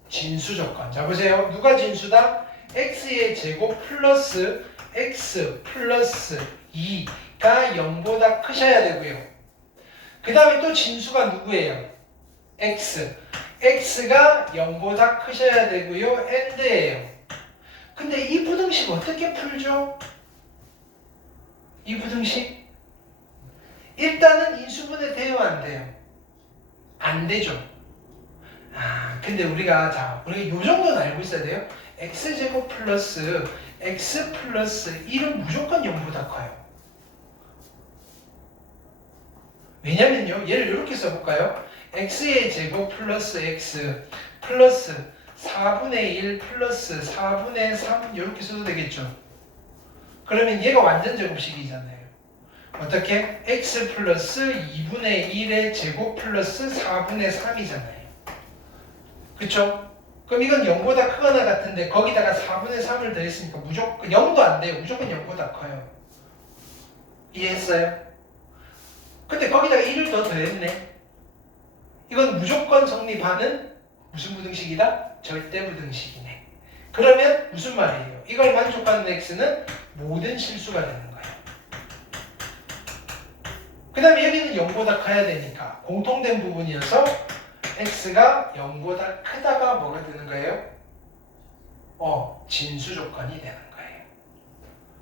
진수 조건. 자, 보세요. 누가 진수다? x의 제곱 플러스 x 플러스 2가 0보다 크셔야 되고요. 그 다음에 또 진수가 누구예요? x. x가 0보다 크셔야 되고요. and예요. 근데 이 부등식 어떻게 풀죠? 이 부등식? 일단은 인수분해 돼요, 안 돼요? 안 되죠. 근데 우리가 요 정도는 알고 있어야 돼요. x제곱 플러스 x 플러스 1은 무조건 0보다 커요. 왜냐면요, 얘를 이렇게 써볼까요? x의 제곱 플러스 x 플러스 4분의 1 플러스 4분의 3 이렇게 써도 되겠죠. 그러면 얘가 완전 제곱식이잖아요. 어떻게? x 플러스 2분의 1의 제곱 플러스 4분의 3이잖아요. 그쵸? 그럼 이건 0보다 크거나 같은데 거기다가 4분의 3을 더했으니까 무조건 0도 안 돼요. 무조건 0보다 커요. 이해했어요? 근데 거기다가 1을 더 더했네. 이건 무조건 성립하는 무슨 부등식이다? 절대 부등식이네. 그러면 무슨 말이에요? 이걸 만족하는 x는 모든 실수가 되는 거예요. 그 다음에 여기는 0보다 커야 되니까 공통된 부분이어서 x가 0보다 크다가 뭐가 되는 거예요? 진수 조건이 되는 거예요.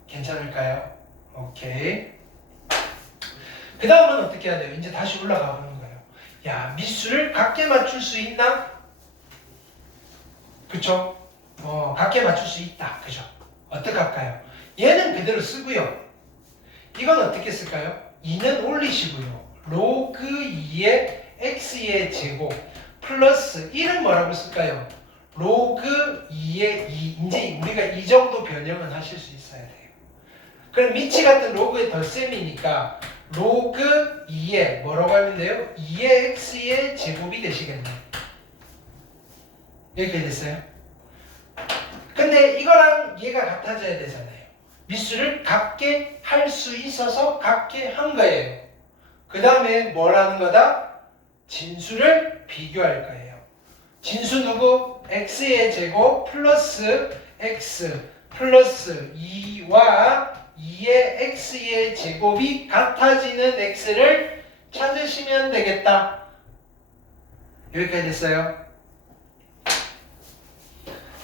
괜찮을까요? 오케이. 그 다음은 어떻게 해야 돼요? 이제 다시 올라가 보는 거예요. 야, 미수를 각게 맞출 수 있나? 그쵸? 각게 맞출 수 있다. 그죠? 어떻게 할까요? 얘는 그대로 쓰고요. 이건 어떻게 쓸까요? 2는 올리시고요. 로그 2의 x의 제곱 플러스 1은 뭐라고 쓸까요? 로그 2의 2. 이제 우리가 이 정도 변형은 하실 수 있어야 돼요. 그럼 미치 같은 로그의 덧셈이니까 로그 2의 뭐라고 하면 돼요? 2의 x의 제곱이 되시겠네요. 이렇게 됐어요? 근데 이거랑 얘가 같아져야 되잖아요. 미수를 같게 할 수 있어서 같게 한 거예요. 그 다음에 뭘 하는 거다? 진수를 비교할 거예요. 진수 누구? x의 제곱 플러스 x 플러스 2와 2의 x의 제곱이 같아지는 x를 찾으시면 되겠다. 여기까지 됐어요.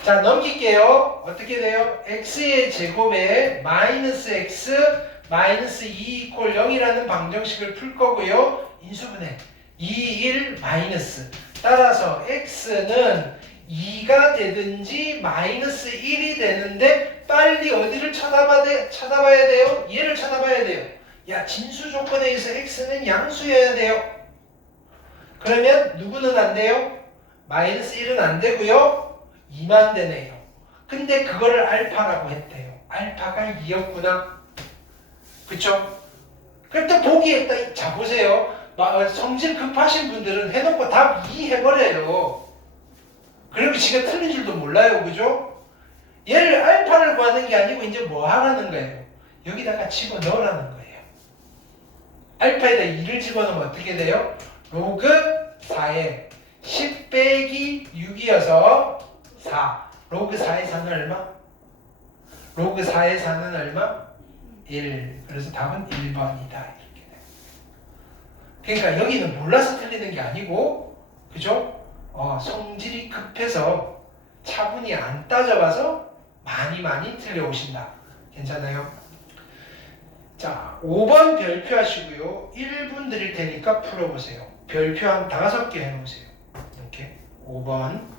자, 넘길게요. 어떻게 돼요? x의 제곱에 마이너스 x 마이너스 2 이퀄 0이라는 방정식을 풀 거고요. 인수분해 2, 1 마이너스. 따라서 x는 2가 되든지 마이너스 1이 되는데 빨리 어디를 찾아봐야 돼요? 얘를 찾아봐야 돼요. 야, 진수 조건에 의해서 x는 양수여야 돼요. 그러면 누구는 안 돼요? 마이너스 1은 안 되고요. 2만 되네요. 근데 그거를 알파라고 했대요. 알파가 2였구나. 그쵸? 그럼 또 보기에 자 보세요. 성질 급하신 분들은 해놓고 답 2 해버려요. 그리고 지가 틀린 줄도 몰라요. 그죠? 얘를 알파를 구하는 게 아니고 이제 뭐 하라는 거예요? 여기다가 집어넣으라는 거예요. 알파에다 2를 집어넣으면 어떻게 돼요? 로그 4에 10 빼기 6이어서 4. 로그 4의 4는 얼마? 로그 4의 4는 얼마? 1. 그래서 답은 1번이다. 이렇게 돼요. 그러니까 여기는 몰라서 틀리는 게 아니고, 그죠? 성질이 급해서 차분히 안 따져봐서 많이 틀려오신다. 괜찮아요? 자, 5번 별표하시고요. 1분 드릴 테니까 풀어보세요. 별표 한 5개 해놓으세요. 이렇게 5번.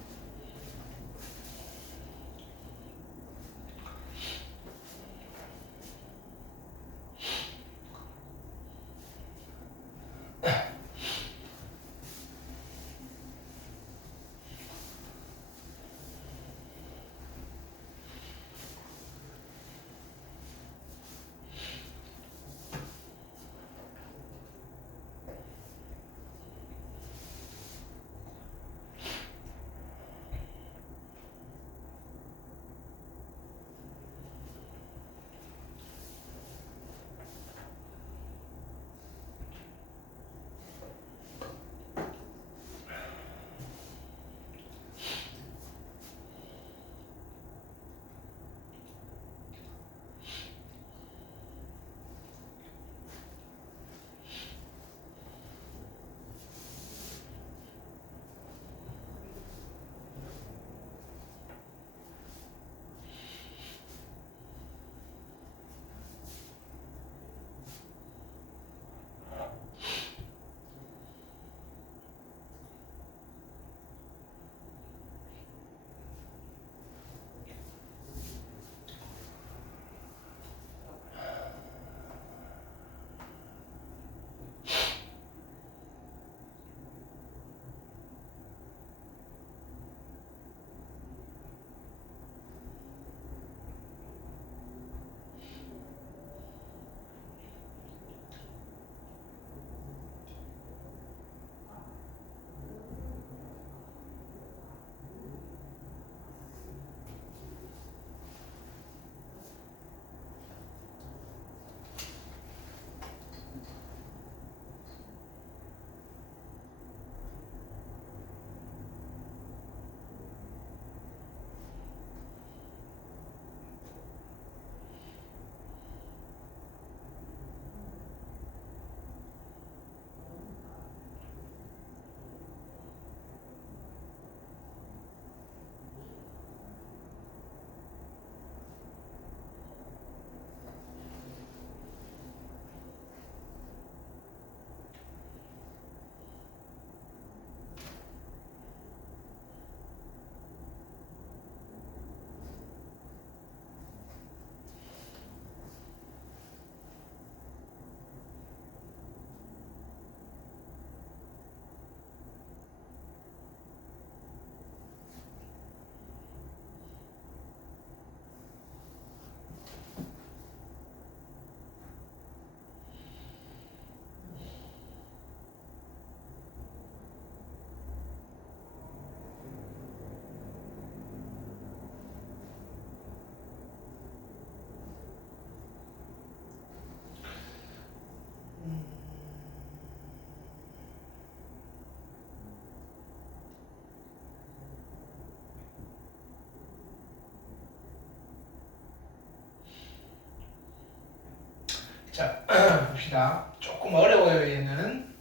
자, 봅시다. 조금 어려워요, 얘는.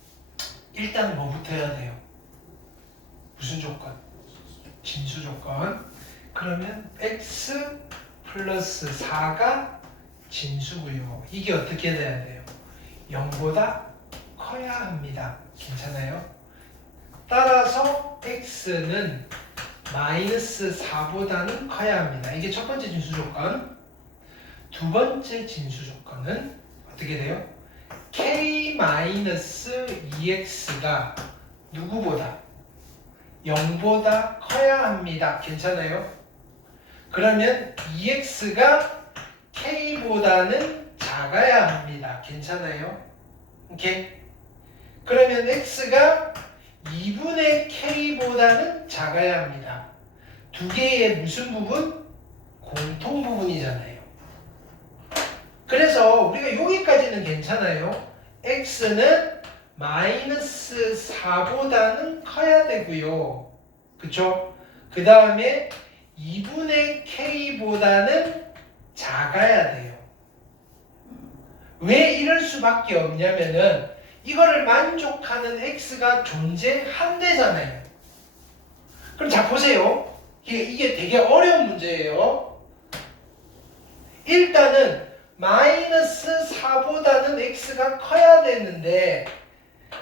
일단 뭐부터 해야 돼요? 무슨 조건? 진수 조건. 그러면 x 플러스 4가 진수고요. 이게 어떻게 돼야 돼요? 0보다 커야 합니다. 괜찮아요? 따라서 x는 마이너스 4보다는 커야 합니다. 이게 첫 번째 진수 조건. 두 번째 진수 조건은 어떻게 돼요? k-2x가 누구보다? 0보다 커야 합니다. 괜찮아요? 그러면 2x가 k보다는 작아야 합니다. 괜찮아요? 오케이? 그러면 x가 2분의 k보다는 작아야 합니다. 두 개의 무슨 부분? 공통 부분이잖아요. 그래서 우리가 여기까지는 괜찮아요. x는 마이너스 4보다는 커야 되고요. 그쵸? 그 다음에 2분의 k보다는 작아야 돼요. 왜 이럴 수밖에 없냐면은 이거를 만족하는 x가 존재한대잖아요. 그럼 자 보세요. 이게 되게 어려운 문제예요. 일단은 마이너스 4보다는 x가 커야 되는데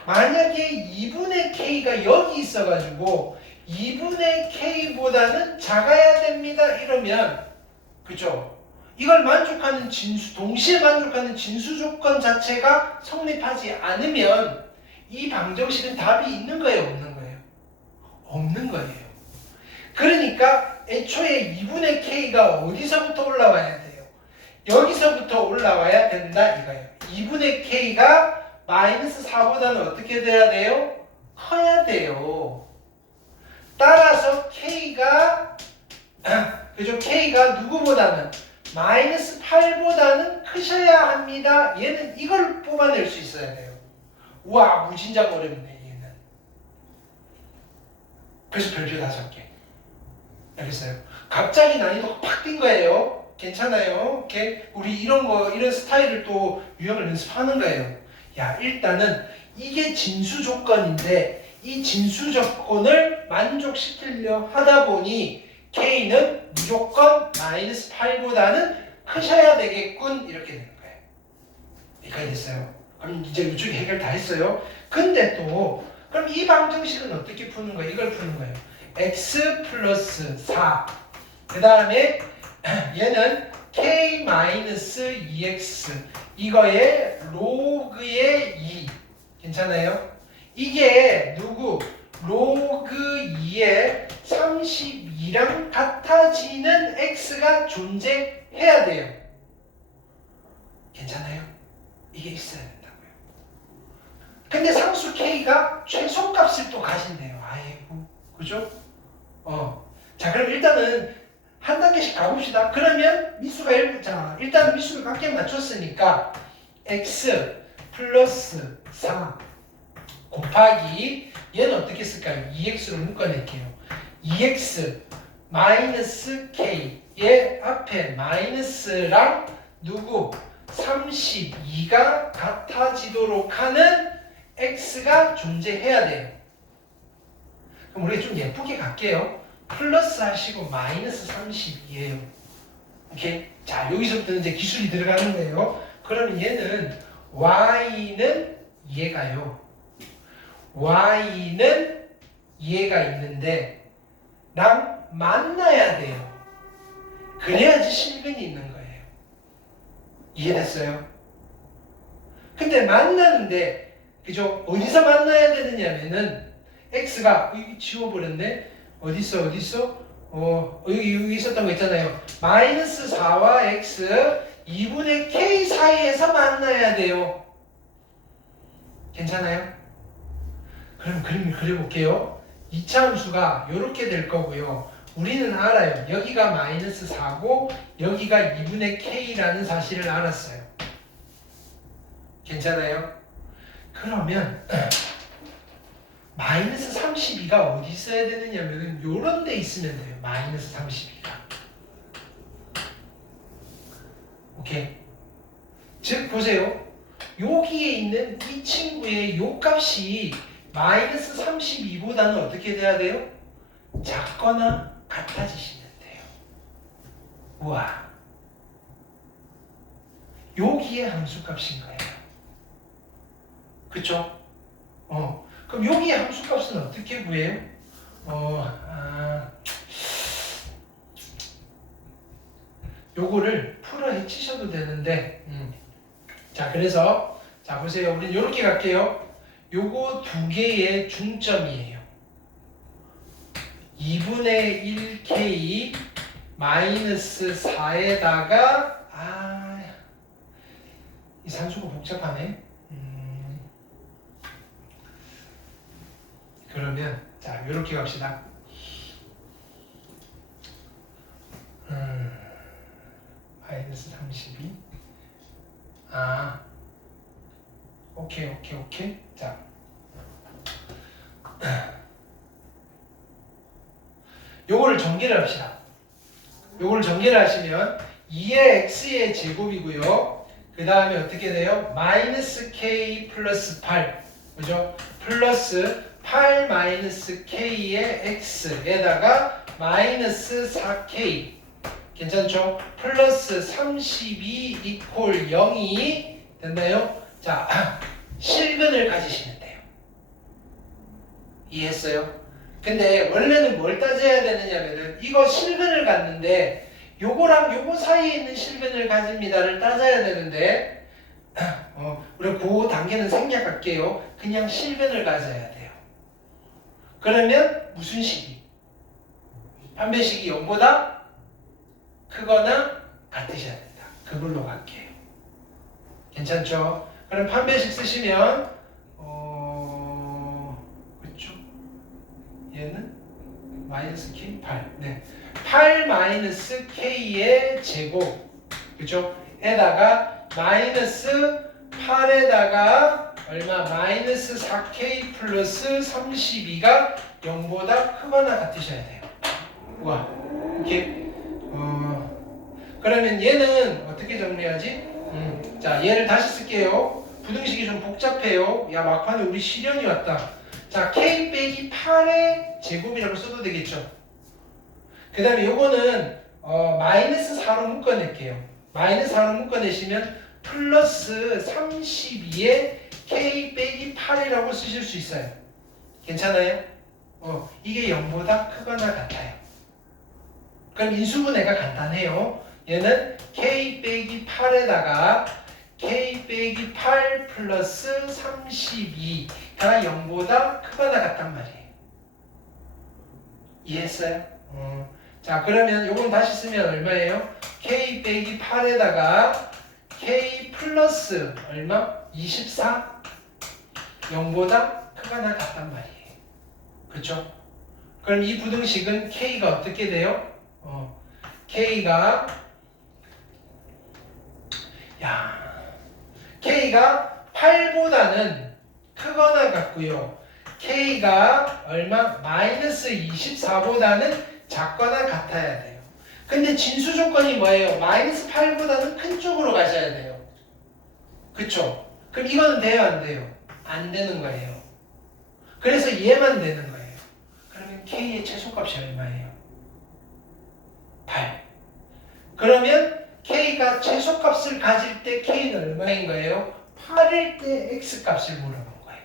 만약에 2분의 k가 여기 있어가지고 2분의 k보다는 작아야 됩니다. 이러면 그죠? 이걸 만족하는 진수, 동시에 만족하는 진수 조건 자체가 성립하지 않으면 이 방정식은 답이 있는 거예요? 없는 거예요? 없는 거예요. 그러니까 애초에 2분의 k가 어디서부터 올라와야 돼요? 여기서부터 올라와야 된다 이거예요. 2분의 k가 마이너스 4보다는 어떻게 돼야 돼요? 커야 돼요. 따라서 k가 그죠? k가 누구보다는 마이너스 8보다는 크셔야 합니다. 얘는 이걸 뽑아낼 수 있어야 돼요. 우와 무진장 어렵네 얘는. 그래서 별표 5개. 알겠어요? 갑자기 난이도가 팍 뛴 거예요. 괜찮아요? 오케이? 우리 이런 거 이런 스타일을 또 유형을 연습하는 거예요. 야 일단은 이게 진수 조건인데 이 진수 조건을 만족시키려 하다 보니 K는 무조건 마이너스 8보다는 크셔야 되겠군 이렇게 되는 거예요. 여기까지 됐어요. 그럼 이제 이쪽에 해결 다 했어요. 근데 또 그럼 이 방정식은 어떻게 푸는 거예요? 이걸 푸는 거예요. x 플러스 4 그 다음에 얘는 k-2x 이거의 로그의 2 괜찮아요? 이게 누구? 로그 2의 32랑 같아지는 x가 존재해야 돼요. 괜찮아요? 이게 있어야 된다고요. 근데 상수 k가 최소값을 또 가진대요. 아이고, 그죠? 자, 그럼 일단은 한 단계씩 가봅시다. 그러면 미수가 자, 일단 미수를 각각 맞췄으니까 x 플러스 4 곱하기 얘는 어떻게 쓸까요? 2x로 묶어낼게요. 2x 마이너스 k 얘 앞에 마이너스랑 누구? 32가 같아지도록 하는 x가 존재해야 돼요. 그럼 우리가 좀 예쁘게 갈게요. 플러스 하시고 마이너스 32예요. 오케이? 자, 여기서부터 이제 기술이 들어가는 거예요. 그러면 얘는 y는 얘가요. y는 얘가 있는데 랑 만나야 돼요. 그래야지 실근이 있는 거예요. 이해됐어요? 근데 만나는데 그죠? 어디서 만나야 되느냐면은 x가 여기 지워버렸네. 어딨어? 여기 있었던 거 있잖아요. 마이너스 4와 x 2분의 k 사이에서 만나야 돼요. 괜찮아요? 그럼 그림을 그려볼게요. 2차 함수가 이렇게 될 거고요. 우리는 알아요. 여기가 마이너스 4고 여기가 2분의 k라는 사실을 알았어요. 괜찮아요? 그러면 마이너스 32가 어디 있어야 되느냐면 요런 데 있으면 돼요. 마이너스 32가. 오케이? 즉 보세요. 여기에 있는 이 친구의 요 값이 마이너스 32보다는 어떻게 돼야 돼요? 작거나 같아지시면 돼요. 우와. 여기에 함수값인 거예요. 그쵸? 그럼 여기에 함수값은 어떻게 구해요? 요거를 풀어 헤치셔도 되는데, 자, 그래서, 자, 보세요. 우린 요렇게 갈게요. 요거 두 개의 중점이에요. 2분의 1k 마이너스 4에다가, 이 산수가 복잡하네. 그러면, 자, 요렇게 갑시다. 마이너스 32. 오케이. 자. 요거를 전개를 합시다. 요거를 전개를 하시면 2의 x의 제곱이고요. 그 다음에 어떻게 돼요? 마이너스 k 플러스 8. 그죠? 플러스 8 마이너스 k의 x에다가 마이너스 4k. 괜찮죠? 플러스 32 이퀄 0이 됐나요? 자, 실근을 가지시면 돼요. 이해했어요? 근데 원래는 뭘 따져야 되느냐면은 이거 실근을 갖는데 요거랑 요거 사이에 있는 실근을 가집니다를 따져야 되는데 우리 그 단계는 생략할게요. 그냥 실근을 가져야 돼요. 그러면 무슨 식이? 판별식이 0보다 크거나 같으셔야 된다. 그걸로 갈게요. 괜찮죠? 그럼 판별식 쓰시면 그쵸? 얘는 마이너스 k 8. 네. 8 마이너스 k의 제곱. 그쵸? 에다가 마이너스 8에다가 얼마? 마이너스 4k 플러스 32가 0보다 크거나 같으셔야 돼요. 우와. 이렇게 그러면 얘는 어떻게 정리하지? 자, 얘를 다시 쓸게요. 부등식이 좀 복잡해요. 야, 막판에 우리 실현이 왔다. 자, k 빼기 8의 제곱이라고 써도 되겠죠. 그 다음에 요거는 마이너스 4로 묶어낼게요. 마이너스 4로 묶어내시면 플러스 32의 k 빼기 8이라고 쓰실 수 있어요. 괜찮아요? 이게 0보다 크거나 같아요. 그럼 인수분해가 간단해요. 얘는 k 빼기 8에다가 k 빼기 8 플러스 32가 0보다 크거나 같단 말이에요. 이해했어요? 자, 그러면 요건 다시 쓰면 얼마예요? k 빼기 8에다가 k 플러스 얼마? 24? 0보다 크거나 같단 말이에요. 그쵸? 그럼 이 부등식은 k가 어떻게 돼요? k가 K가 8보다는 크거나 같고요. K가 얼마? 마이너스 24보다는 작거나 같아야 돼요. 근데 진수 조건이 뭐예요? 마이너스 8보다는 큰 쪽으로 가셔야 돼요. 그쵸? 그럼 이거는 돼요, 안 돼요? 안 되는 거예요. 그래서 얘만 되는 거예요. 그러면 K의 최소값이 얼마예요? 8. 그러면 K가 최소값을 가질 때 K는 얼마인 거예요? 8일 때 X값을 물어본 거예요.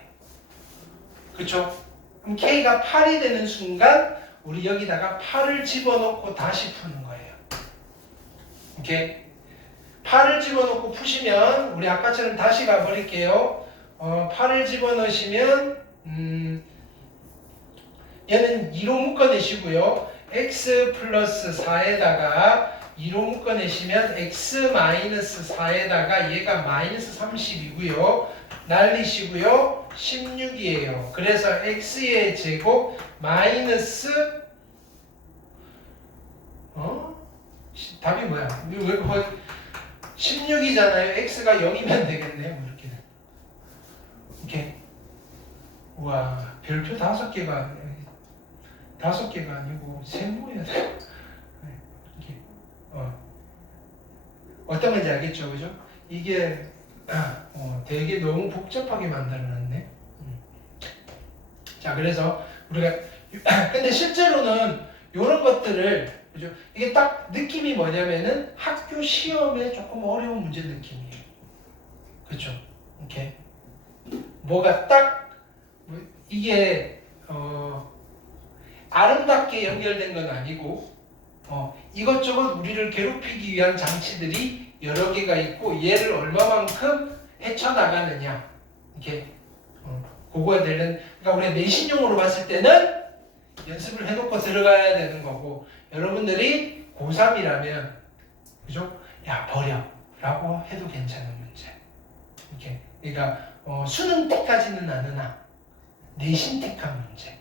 그쵸? 그럼 K가 8이 되는 순간 우리 여기다가 8을 집어넣고 다시 푸는 거예요. 오케이? 8을 집어넣고 푸시면 우리 아까처럼 다시 가버릴게요. 8을 집어넣으시면 얘는 2로 묶어내시고요. X 플러스 4에다가 2로 묶어내시면 x 마이너스 4에다가 얘가 마이너스 30이고요. 날리시고요. 16이에요. 그래서 x의 제곱 마이너스 답이 뭐야? 왜 16이잖아요. x가 0이면 되겠네요. 이렇게. 오케이. 우와, 별표 5개가 아니고 세모야 돼. 어떤 건지 알겠죠, 그죠? 이게 되게 너무 복잡하게 만들어놨네. 자, 그래서 우리가 근데 실제로는 이런 것들을 그죠? 이게 딱 느낌이 뭐냐면은 학교 시험에 조금 어려운 문제 느낌이에요. 그렇죠? 이렇게 뭐가 딱 이게 아름답게 연결된 건 아니고 이것저것 우리를 괴롭히기 위한 장치들이 여러 개가 있고 얘를 얼마만큼 헤쳐나가느냐 이렇게 그거에 되는 그러니까 우리가 내신용으로 봤을 때는 연습을 해놓고 들어가야 되는 거고 여러분들이 고3이라면 그죠? 야 버려 라고 해도 괜찮은 문제 이렇게 그러니까 수능 때까지는 안 하나 내신 택한 문제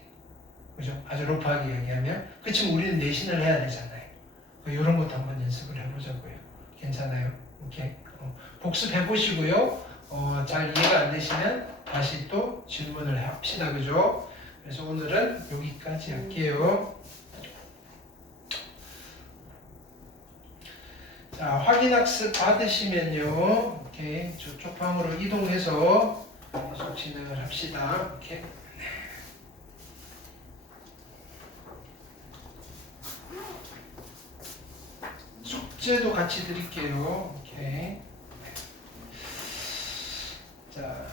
그죠? 아주 로프하게 얘기하면 그치만 우리는 내신을 해야 되잖아요. 이런 것도 한번 연습을 해보자고요. 괜찮아요? 이렇게 복습해 보시고요. 잘 이해가 안 되시면 다시 또 질문을 합시다. 그죠? 그래서 오늘은 여기까지 할게요. 자, 확인학습 받으시면요. 이렇게 저쪽 방으로 이동해서 계속 진행을 합시다. 이렇게. 숙제도 같이 드릴게요. 오케이. 자.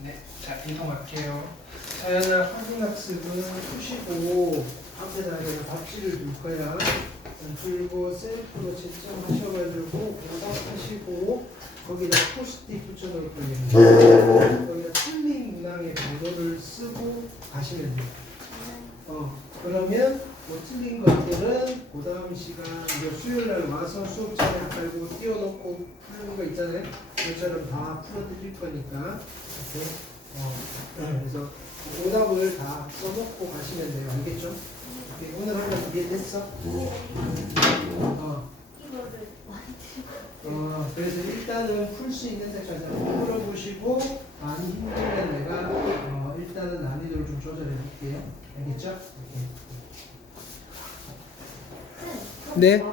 네, 자, 이동할게요. 서연아, 확인학습은 푸시고 앞에다가 답지를 둘 거야. 그리고 셀프로 채점하셔가지고 오답하시고 거기다 포스트잇 붙여놓을 거예요. 거기다 틀린 문항의 번호를 쓰고 가시면 돼요. 그러면 뭐 틀린 것들은 그 다음 시간 수요일날 와서 수업장에 깔고 띄워놓고 푸는 거 있잖아요. 이처럼 다 풀어드릴 거니까 이렇게 그래서 오답을 다 써놓고 가시면 돼요. 알겠죠? 오케이. 오늘 하면 이해됐어? 그래서 일단은 풀 수 있는 데까지 한번 풀어보시고 많이 힘들면 내가 일단은 난이도를 좀 조절해 볼게요. 알겠죠? 오케이. 네.